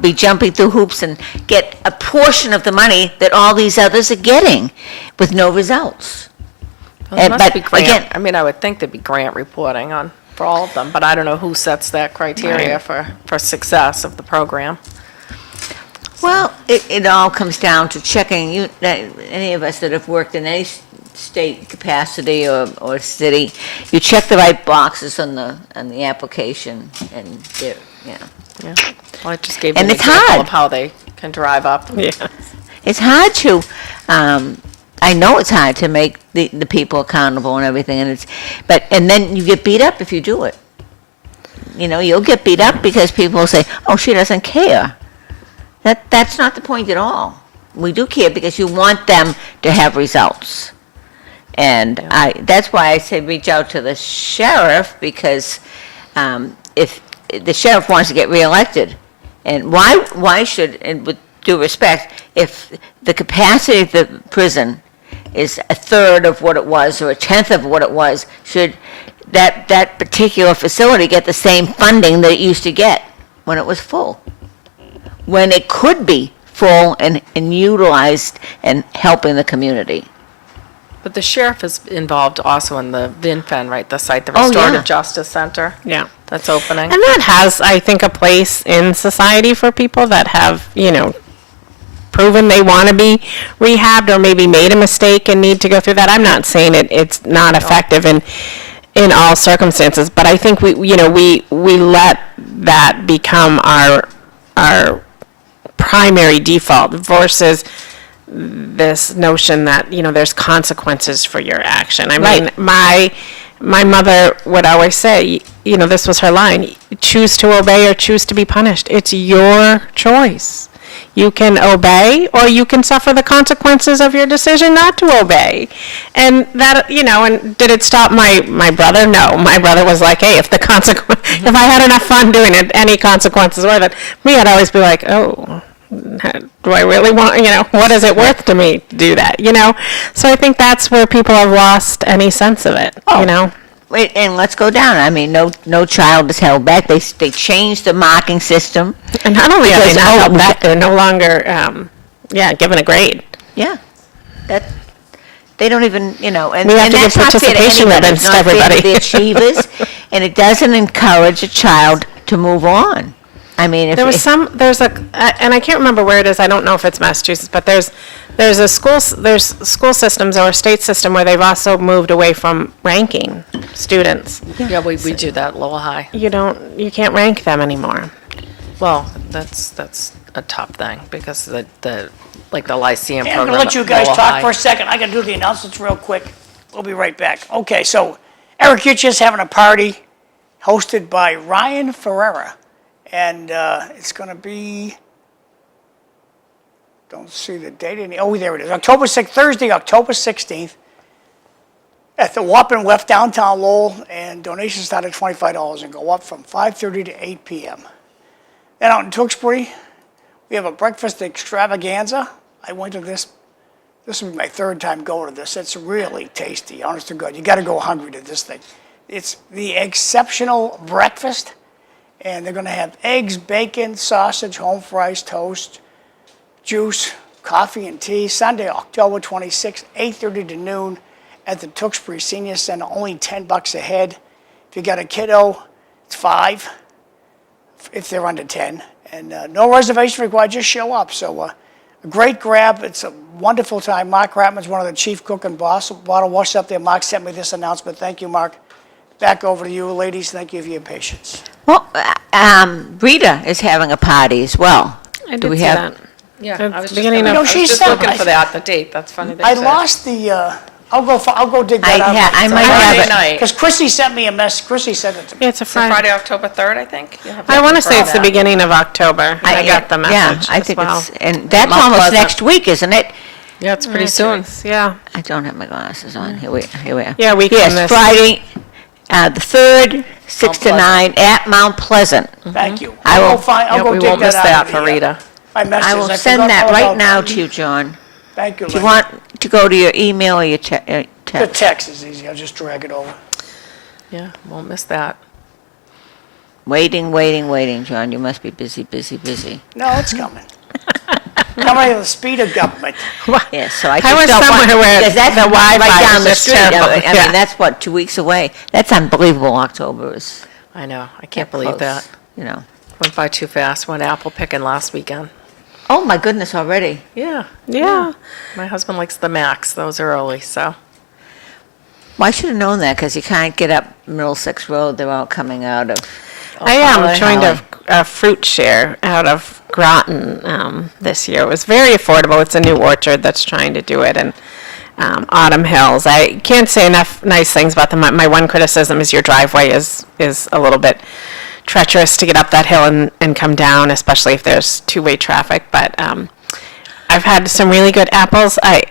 be jumping through hoops and get a portion of the money that all these others are getting with no results. Well, there must but be grant, again- I mean, I would think there'd be grant reporting for all of them, but I don't know who sets that criteria for success of the program. Well, it all comes down to checking, any of us that have worked in any state capacity or city, you check the right boxes on the application, and they're, Yeah. Well, I just gave you And an it's example hard. of how they can drive up. Yeah. It's hard to, I know it's hard to make the people accountable and everything, and then you get beat up if you do it. You know, you'll get beat up because people will say, oh, she doesn't care. That's not the point at all. We do care because you want them to have results. And that's why I say reach out to the sheriff, because if the sheriff wants to get reelected, and why should, and with due respect, if the capacity of the prison is a third of what it was or a tenth of what it was, should that particular facility get the same funding that it used to get when it was full? When it could be full and utilized and helping the community. But the sheriff is involved also in the VinFen, right, the site, the Oh, yeah. Restorative Justice Center? Yeah. That's opening. And that has, I think, a place in society for people that have, proven they want to be rehabbed or maybe made a mistake and need to go through that. I'm not saying it's not effective in all circumstances, but I think we let that become our primary default versus this notion that, there's consequences for your action. I mean, my mother would always say, this was her line, choose to obey or choose to be punished. It's your choice. You can obey, or you can suffer the consequences of your decision not to obey. And that, and did it stop my brother? No. My brother was like, hey, if I had enough fun doing it, any consequences were that. Me, I'd always be like, oh, do I really want, what is it worth to me to do that, So I think that's where people have lost any sense of it, Wait, and let's go down. I mean, no child is held back. They changed the marking system. And not only are they Because, not held back, they're no longer, given a grade. Yeah, they don't even, and We have to give that's not fair to participation anybody. ribbons It's to not fair everybody. the achievers, and it doesn't encourage a child to move on. I mean, if And I can't remember where it is, I don't know if it's Massachusetts, but there's school systems or a state system where they've also moved away from ranking students. Yeah, we do that at Lowell High. You can't rank them anymore. Well, that's a tough thing, because the Lyceum I'm program. gonna let you guys Lowell talk High- for a second. I gotta do the announcements real quick. We'll be right back. Okay, so Eric Kitch's having a party hosted by Ryan Ferreira. And it's gonna be, don't see the date there it is. Thursday, October 16th at the Wappin Weft downtown Lowell, and donations start at $25 and go up from 5:30 to 8 p.m. Then out in Tewksbury, we have a breakfast extravaganza. I went to this will be my third time going to this. It's really tasty, honest to God. You gotta go hungry to this thing. It's the exceptional breakfast, and they're gonna have eggs, bacon, sausage, home fries, toast, juice, coffee and tea. Sunday, October 26th, 8:30 to noon at the Tewksbury Senior Center, only $10 a head. If you got a kiddo, it's $5 if they're under 10. And no reservation required, just show up. So a great grab. It's a wonderful time. Mark Ratman's one of the chief cook and bottle washers up there. Mark sent me this announcement. Thank you, Mark. Back over to you, ladies. Thank you for your patience. Well, Rita is having a party as well. I Do we see have- that. Yeah, The I was just beginning gonna- of- I was she just said- looking for the date. That's funny that I you said. lost the, I'll go dig that out. I might Friday have it. night. Because Chrissy sent me a message. Chrissy sent it to me. Yeah, it's a So Friday. Friday, October 3rd, I think? You'll have I that want to say it's the confirmed. beginning of October. I got the message Yeah, I as think well. and that's Mount almost Pleasant. next week, isn't it? Yeah, it's pretty soon. Yeah. I don't have my glasses on. Here we are. Yeah, week from Yes, this. Friday, the 3rd, 6 to Pleasant. 9 at Mount Pleasant. Thank you. I will- I'll Yeah, go we dig won't that miss out that of for the, Rita. my message. I will forgot send that all right about now that. to you, John. Thank you, Do you Linda. want to go to your email or your The text? text is easy. I'll just drag it over. Yeah, won't miss that. Waiting, John. You must be busy. No, it's coming. Coming at the speed of government. Yeah, so I I just was don't want, somewhere where because that's the Wi-Fi right down is the just street. terrible. I Yeah. mean, that's what, 2 weeks away. That's unbelievable. October is I know, I can't believe close, that. Went by too fast. Went apple picking last weekend. Oh my goodness, already. Yeah, Yeah. my husband likes the Macs. Those are early, so. Well, I should have known that because you can't get up Middlesex Road. They're all coming out of. I am Holly. joined a fruit share out of Groton this year. It was very affordable. It's a new orchard that's trying to do it, and Autumn Hills. I can't say enough nice things about them. My one criticism is your driveway is a little bit treacherous to get up that hill and come down, especially if there's two-way traffic. But I've had some really good apples. I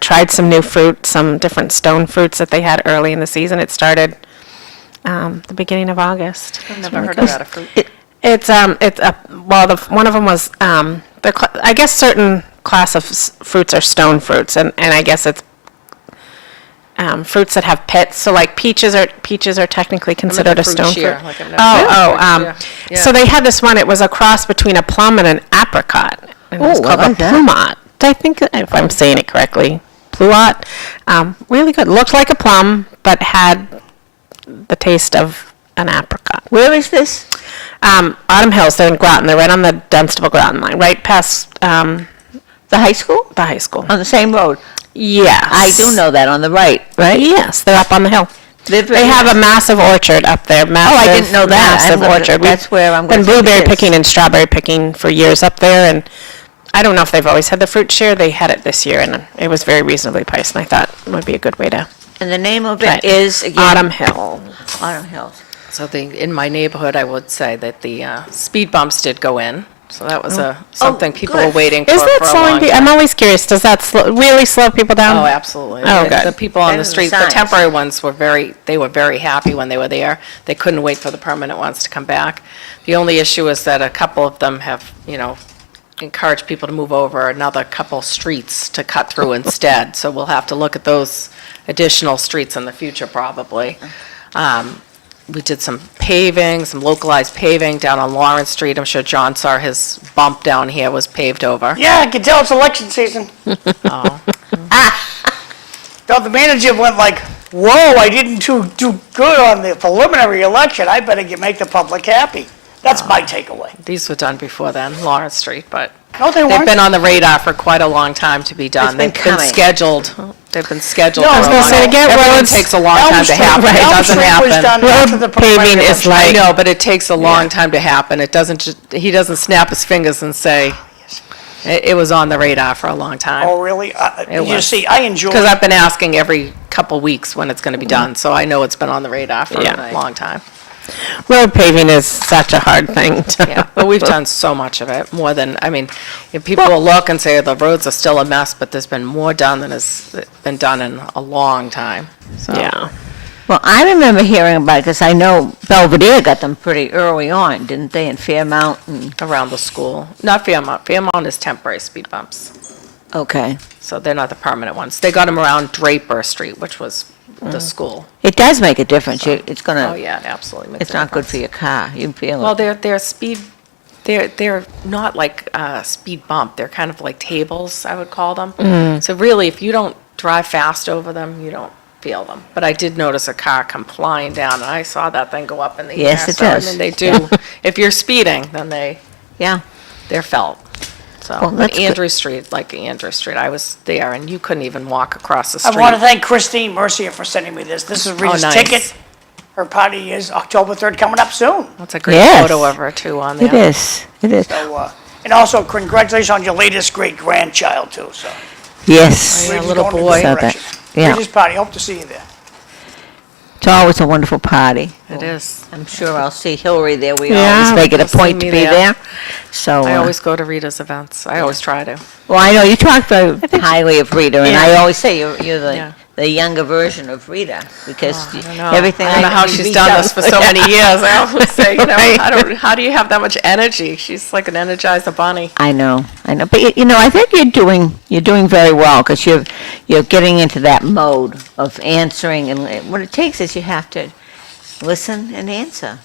tried some new fruit, some different stone fruits that they had early in the season. It started the beginning of August. I've never heard of that fruit. One of them was, I guess certain class of fruits are stone fruits, and I guess it's fruits that have pits. So like peaches are technically considered a stone fruit. So they had this one. It was a cross between a plum and an apricot, and it was called a plumat. I think if I'm saying it correctly, pluot. Really good. Looked like a plum, but had the taste of an apricot. Where is this? Autumn Hills, they're in Groton. They're right on the Dunstable-Groton line, right past The high school? the high school. On the same road? Yes. I do know that, on the right, right? Yes, they're up on the hill. They're They have a massive orchard up there. I didn't know that. Massive orchard. That's where I'm Been going to say blueberry this. picking and strawberry picking for years up there, and I don't know if they've always had the fruit share. They had it this year, and it was very reasonably priced, and I thought it would be a good way to. And the name of Right. it is, again? Autumn Hill. Autumn Hills. So in my neighborhood, I would say that the speed bumps did go in. So that was something people were good. waiting for Is that for a slowing long people? time. I'm always curious. Does that really slow people down? Oh, absolutely. Oh, The- good. The people on Better the than street, the signs. temporary ones were very happy when they were there. They couldn't wait for the permanent ones to come back. The only issue is that a couple of them have, encouraged people to move over another couple streets to cut through instead. So we'll have to look at those additional streets in the future, probably. We did some paving, some localized paving down on Lawrence Street. I'm sure John saw his bump down here was paved over. Yeah, I can tell it's election season. Oh. Though the manager went like, whoa, I didn't do good on the preliminary election. I better make the public happy. That's my takeaway. These were done before then, Lawrence Street, but No, they they've weren't. been on the radar for quite a long time to be done. been They've been coming. scheduled. They've been scheduled No, for I a was long gonna say, time. to get Everything roads- takes a long Elm time to Street- happen. It Elm doesn't Street was happen. done after the preliminary paving is election. like- I know, but it takes a long time to happen. It doesn't he doesn't snap his fingers and say, it was on the radar for a long time. Oh, really? You was. see, I enjoy. Because I've been asking every couple weeks when it's going to be done, so I know it's been on the radar for Yeah. a long time. Road paving is such a hard thing to. Yeah, but we've done so much of it, more than, if people will look and say the roads are still a mess, but there's been more done than has been done in a long time, so. Yeah. Well, I remember hearing about it, because I know Belvedere got them pretty early on, didn't they, in Fairmount? Around the school. Not Fairmount. Fairmount is temporary speed bumps, Okay. so they're not the permanent ones. They got them around Draper Street, which was the school. It does make a difference. It's Oh, gonna, yeah, it absolutely makes it's a not good difference. for your car. You feel Well, it. they're not like a speed bump. They're kind of like tables, I would call them. So really, if you don't drive fast over them, you don't feel them. But I did notice a car come flying down, and I saw that thing go up in the air. Yes, it So, does. they do. If you're speeding, then Yeah. they're felt. So, Well, but that's good. Andrew Street, I was there, and you couldn't even walk across the I street. want to thank Christine Mercier for sending me this. This is Rita's nice. ticket. Her party is October 3rd, coming up soon. That's a great Yes. photo of her, too, on there. It is. It is. So, and also congratulations on your latest great-grandchild, too, so. Yes. Yeah, Rita's little going in a boy. good Saw that. direction. Yeah. Rita's party, hope to see you there. It's always a wonderful party. It is. I'm sure I'll see Hillary there. We Yeah, always make it a you'll see point to me be there. there. So, I always go to Rita's events. I always try to. well, I know you talk very highly of Rita, and I Yeah. always say you're Yeah. the younger version of Rita, because I don't know. everything. I don't know how can she's be done done this for so many years. I always say, Right. how do you have that much energy? She's like an Energizer bunny. I know, but I think you're doing very well, because you're getting into that mode of answering, and what it takes is you have to listen and answer.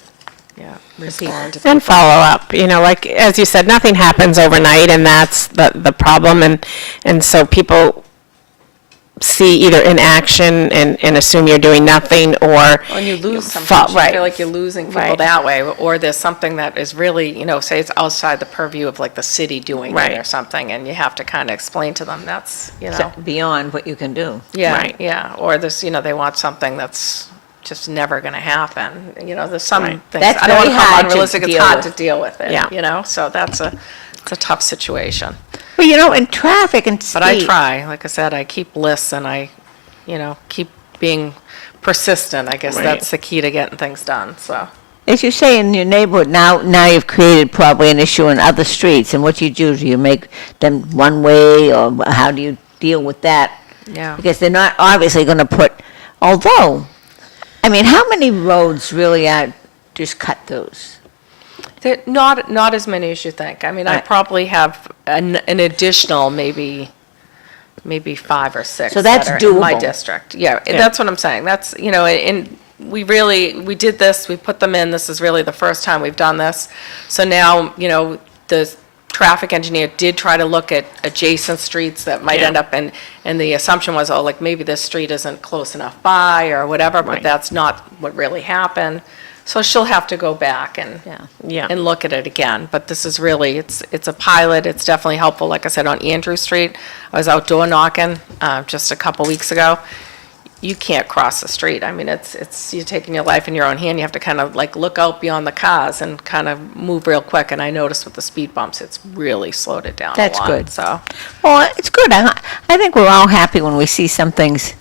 Yeah, respond to And follow up, like, as you said, nothing happens overnight, and that's the problem, and so people see either inaction and assume you're doing nothing, or. When you lose something, Fo- you right. feel like you're losing people Right. that way, or there's something that is really, say it's outside the purview of like the city doing it Right. or something, and you have to kind of explain to them that's, Beyond what you can do. yeah, Right. yeah, or this, they want something that's just never going to happen. There's some Right. things, That's I don't want very to call hard to unrealistic, it's deal hard with. to deal with it, Yeah. so it's a tough situation. Well, in traffic and speed. But I try, like I said, I keep lists and I, keep being persistent. I guess Right. that's the key to getting things done, so. As you say, in your neighborhood, now you've created probably an issue in other streets, and what do? Do you make them one-way, or how do you deal with that? Yeah. Because they're not obviously going to put, although, I mean, how many roads really are just cut-throughs? Not as many as you think. I mean, I Right. probably have an additional maybe 5 or 6 So that's that are in my doable. district. Yeah, that's what I'm saying. That's, and we did this, we put them in, this is really the first time we've done this. So now, the traffic engineer did try to look at adjacent streets that might Yeah. end up in, and the assumption was, like maybe this street isn't close enough by or whatever, but Right. that's not what really happened. So she'll have to go back and Yeah. and look at it again. But this is really, it's a pilot. It's definitely helpful. Like I said, on Andrew Street, I was outdoor knocking just a couple weeks ago. You can't cross the street. I mean, it's you're taking your life in your own hand. You have to kind of like look out beyond the cars and kind of move real quick. And I noticed with the speed bumps, it's really slowed it down That's a lot. good. So, Well, it's good. I think we're all happy when we see some things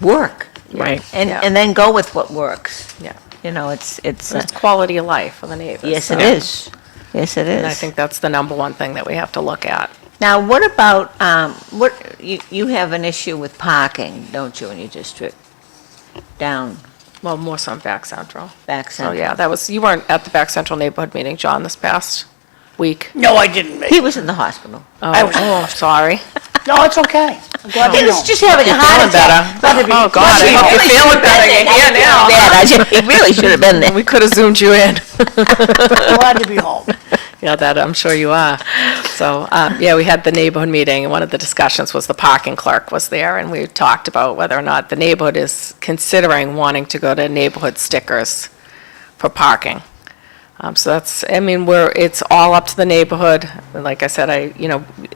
work. Right. And Yeah. and then go with what works. yeah. It's It's quality of life for the neighbors. yes, so. it is. Yes, it is. And I think that's the number one thing that we have to look at. Now, what about, what, you have an issue with parking, don't you, in your district? Down Well, more so in Back Central. back So, central? yeah, you weren't at the Back Central neighborhood meeting, John, this past week? No, I didn't make He it. was in the hospital. Oh, sorry. No, it's okay. I'm glad He you was know. just having a heart attack. Oh, God, I hope you're feeling better. You're here now. He really should have been there. We could have zoomed you in. Glad to be home. Yeah, that I'm sure you are. So, yeah, we had the neighborhood meeting, and one of the discussions was the parking clerk was there, and we talked about whether or not the neighborhood is considering wanting to go to neighborhood stickers for parking. So that's, I mean, it's all up to the neighborhood. And like I said,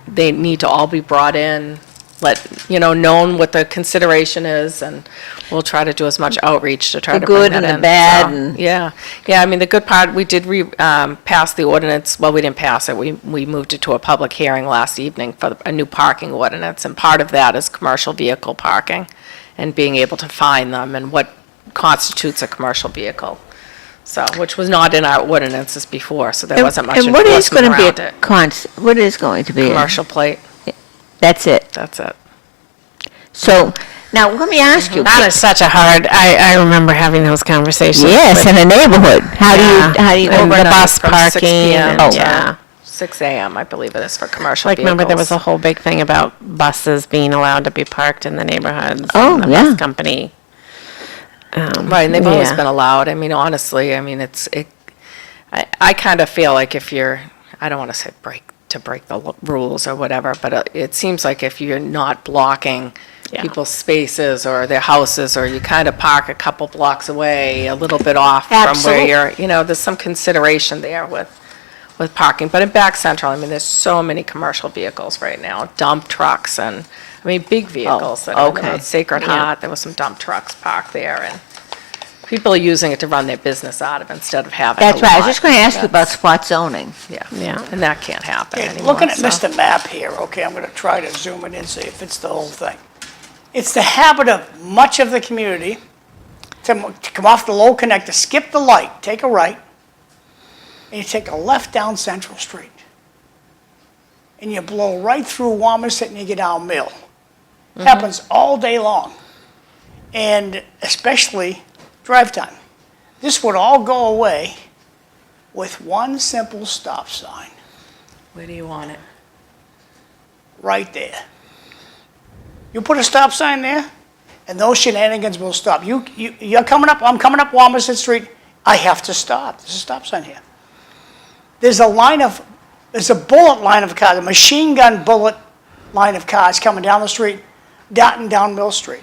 they need to all be brought in, known what the consideration is, and we'll try to do as much outreach to try The to bring good that and the in. bad So, and- Yeah, I mean, the good part, we did pass the ordinance, well, we didn't pass it, we moved it to a public hearing last evening for a new parking ordinance, and part of that is commercial vehicle parking, and being able to find them, and what constitutes a commercial vehicle. So, which was not in our ordinances before, so there wasn't much And what is enforcement going to be around a it. what is going to be? Commercial plate, That's it. that's it. So, now, let me ask you. That is such a hard, I remember having those conversations. Yes, with- in a neighborhood. How do you And the overnight? bus from 6 parking, p.m. and, to yeah. 6 a.m., I believe it is, for commercial Like, vehicles. remember there was a whole big thing about buses being allowed to be parked in the neighborhoods. Oh, and the yeah. bus company. Right, and they've always Yeah. been allowed. I mean, honestly, I mean, I kind of feel like if you're, I don't want to say break the rules or whatever, but it seems like if you're not blocking Yeah. people's spaces or their houses, or you kind of park a couple blocks away, a little bit off from where Absolute- you're, there's some consideration there with parking. But in Back Central, I mean, there's so many commercial vehicles right now, dump trucks and, I mean, big vehicles. that are in the okay. road. Sacred Yeah. Heart, there was some dump trucks parked there, and people are using it to run their business out of instead of having a That's right. I was lot. just going to ask you about That's- spot zoning. Yeah. Yeah. And that can't happen Okay, anymore. looking at so- Mr. Map here, okay, I'm going to try to zoom it in, see if it's the whole thing. It's the habit of much of the community to come off the Lowell connector, skip the light, take a right, and you take a left down Central Street. And you blow right through Wamasett and you get down Mill. Happens all day long, and especially drive time. This would all go away with one simple stop sign Where do you want it? right there. You put a stop sign there, and those shenanigans will stop. You're coming up, I'm coming up Wamasett Street, I have to stop. There's a stop sign here. There's a bullet line of cars, a machine gun bullet line of cars coming down the street, dotting down Mill Street.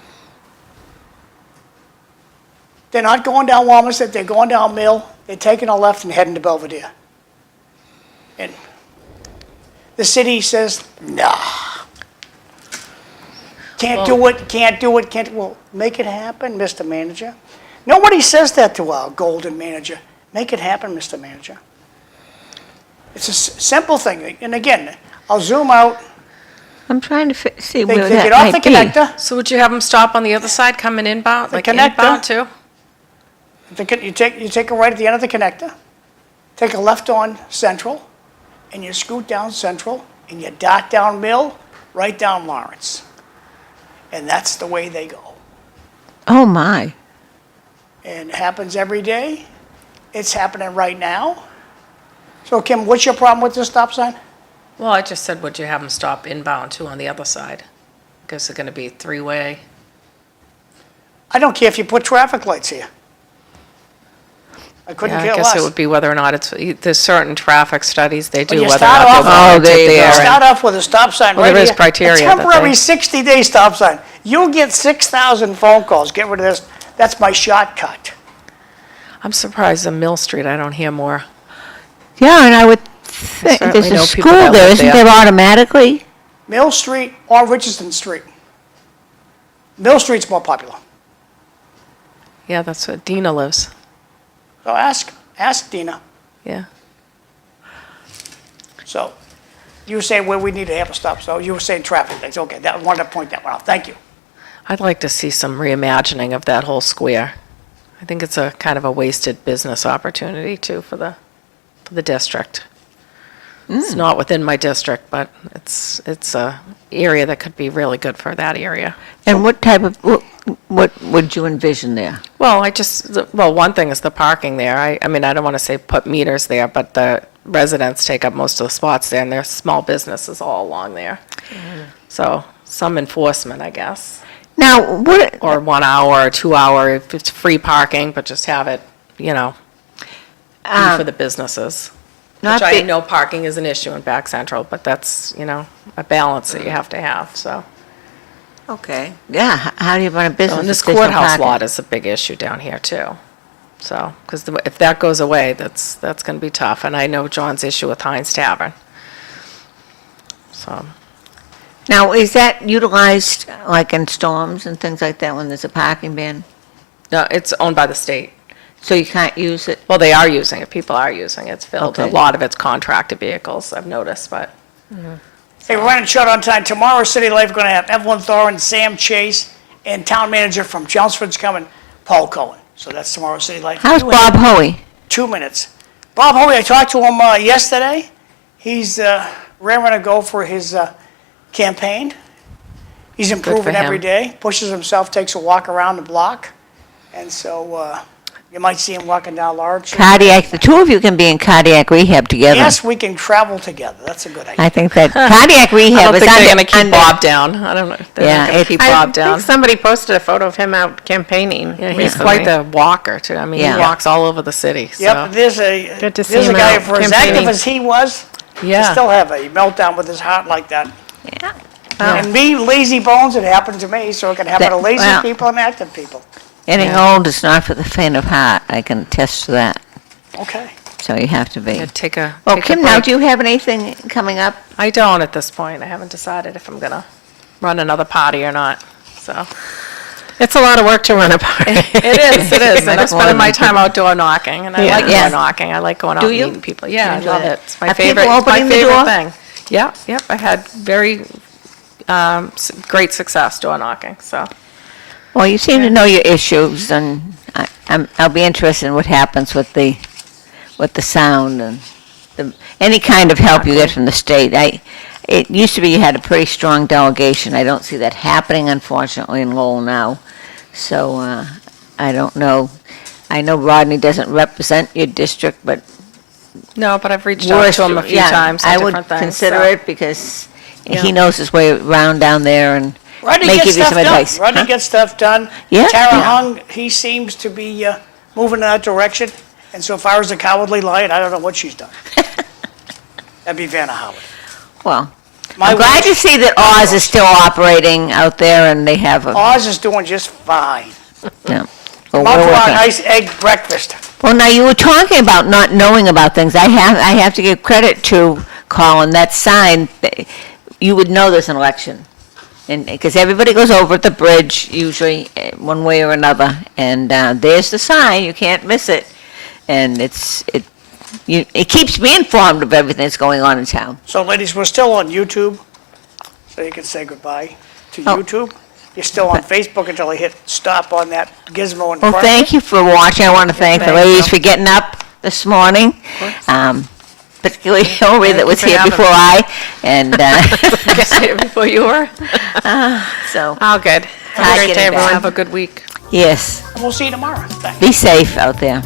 They're not going down Wamasett, they're going down Mill, they're taking a left and heading to Belvedere. And the city says, nah. Can't do it, well, make it happen, Mr. Manager. Nobody says that to our golden manager. Make it happen, Mr. Manager. It's a simple thing, and again, I'll zoom out. I'm trying to see They where they that get off the might be. connector, So would you have them stop on the other side, coming inbound, like connector. inbound too? you take a right at the end of the connector, take a left on Central, and you scoot down Central, and you dart down Mill, right down Lawrence. And that's the way they go. Oh, my. And it happens every day. It's happening right now. So Kim, what's your problem with this stop sign? Well, I just said, would you have them stop inbound too on the other side? Because it's going to be three-way. I don't care if you put traffic lights here. I couldn't Yeah, I care guess it less. would be whether or not there's certain traffic studies they do, you whether or start not off- they're Oh, there warranted you go. there. You and- start off with a stop sign Well, right there is here. criteria that A temporary they- 60-day stop sign. You'll get 6,000 phone calls. Get rid of this. That's my shortcut. I'm surprised in Mill Street, I don't hear more. Yeah, and I would think, certainly there's a know people school that there, live isn't there. there automatically? Mill Street or Richardson Street. Mill Street's more popular. Yeah, that's where Dina lives. So ask Dina. Yeah. So you were saying where we need to have a stop. So you were saying traffic lights. Okay, I wanted to point that one out. Thank you. I'd like to see some reimagining of that whole square. I think it's a kind of a wasted business opportunity too for the district. It's not within my district, but it's a area that could be really good for that area. And what type of, what would you envision there? Well, one thing is the parking there. I mean, I don't want to say put meters there, but the residents take up most of the spots there, and there's small businesses all along there. So some enforcement, I guess, Now, what, or 1 hour or 2 hour, if it's free parking, but just have it, be for the businesses. not Which I the, know parking is an issue in Back Central, but that's, a balance that you have to have, so. okay, yeah, how do you run a business? And this if there's no courthouse parking? lot is a big issue down here too. So, because if that goes away, that's going to be tough. And I know John's issue with Heinz Tavern. So, Now, is that utilized like in storms and things like that when there's a parking ban? no, it's owned by the state. So you can't use it? Well, they are using it. People are using it. It's filled. A Okay. lot of it's contracted vehicles, I've noticed, but. Hey, we're running short on time. Tomorrow, City Life, we're going to have Evelyn Thorin, Sam Chase, and Town Manager from Chelmsford's coming, Paul Cohen. So that's tomorrow, City Life. How's Bob Hoey? 2 minutes. Bob Hoey, I talked to him yesterday. He's raring to go for his campaign. He's improving him. every day, pushes himself, takes a walk around the block. And so you might see him walking down Large. Cardiac, the two of you can be in cardiac rehab together. Yes, we can travel together. That's a good idea. I think that cardiac I rehab don't is think they're under, going to keep under- Bob down. I don't know. They're Yeah, not going it- to keep I Bob think down. somebody posted a photo of him out campaigning Yeah, he's recently. quite the walker too. I mean, Yeah. he walks all over the city. So. Yep, there's a Good to see there's a him guy out for as campaigning. active as he was, to Yeah. still have a meltdown with his heart like that. Yeah. And me, lazy bones, it happened to me, so it can happen to That- lazy well- people and active people. Getting old is not for the faint of heart. I can attest to that. Okay. So you have to be. Yeah, take a Well, take a Kim, now, break. do you have anything coming up? I don't at this point. I haven't decided if I'm going to run another party or not. So It's a lot of work to run a party. it is. And I'm Much more spending than my I time outdoor knocking, and I Yeah. like Yeah. door knocking. I like going out Do and you? meeting people. Yeah, I enjoy love that? it. It's my Are people favorite. It's my opening the favorite door? thing. Yep. I had very great success door knocking. So Well, you seem to know your issues, and I'll be interested in what happens with the sound and any kind of help you get from the state. It used to be you had a pretty strong delegation. I don't see that happening, unfortunately, in Lowell now. So I don't know. I know Rodney doesn't represent your district, but no, but I've reached out to him a few times on I different would things. consider so. it because Yeah. he knows his way around down there and Rodney may gets give you stuff some done. advice. Rodney Huh? gets stuff done. Yeah, Tara yeah. Hung, he seems to be moving in that direction. And so far as the Cowardly Lion, I don't know what she's done. That'd be Vanna Howard. Well, My I'm glad wish- to see that Oz is still operating out there and they have a, Oz is doing just fine. yeah. Well, About we're to our working. nice egg breakfast. Well, now you were talking about not knowing about things. I have to give credit to Colin, that sign, you would know there's an election. And, because everybody goes over at the bridge usually, one way or another, and there's the sign, you can't miss it. And it keeps me informed of everything that's going on in town. So ladies, we're still on YouTube. so you can say goodbye to Oh. YouTube. You're still on Facebook until I hit stop on that gizmo in front Well, of thank you for watching. I want to thank the Thank ladies you. for getting up this morning. Particularly Hoey that was for here having before I, and Before you were. so, All good. Have Hi, a great get day, it back. everyone. Have a good week. yes, We'll see you tomorrow. Thanks. be safe out there.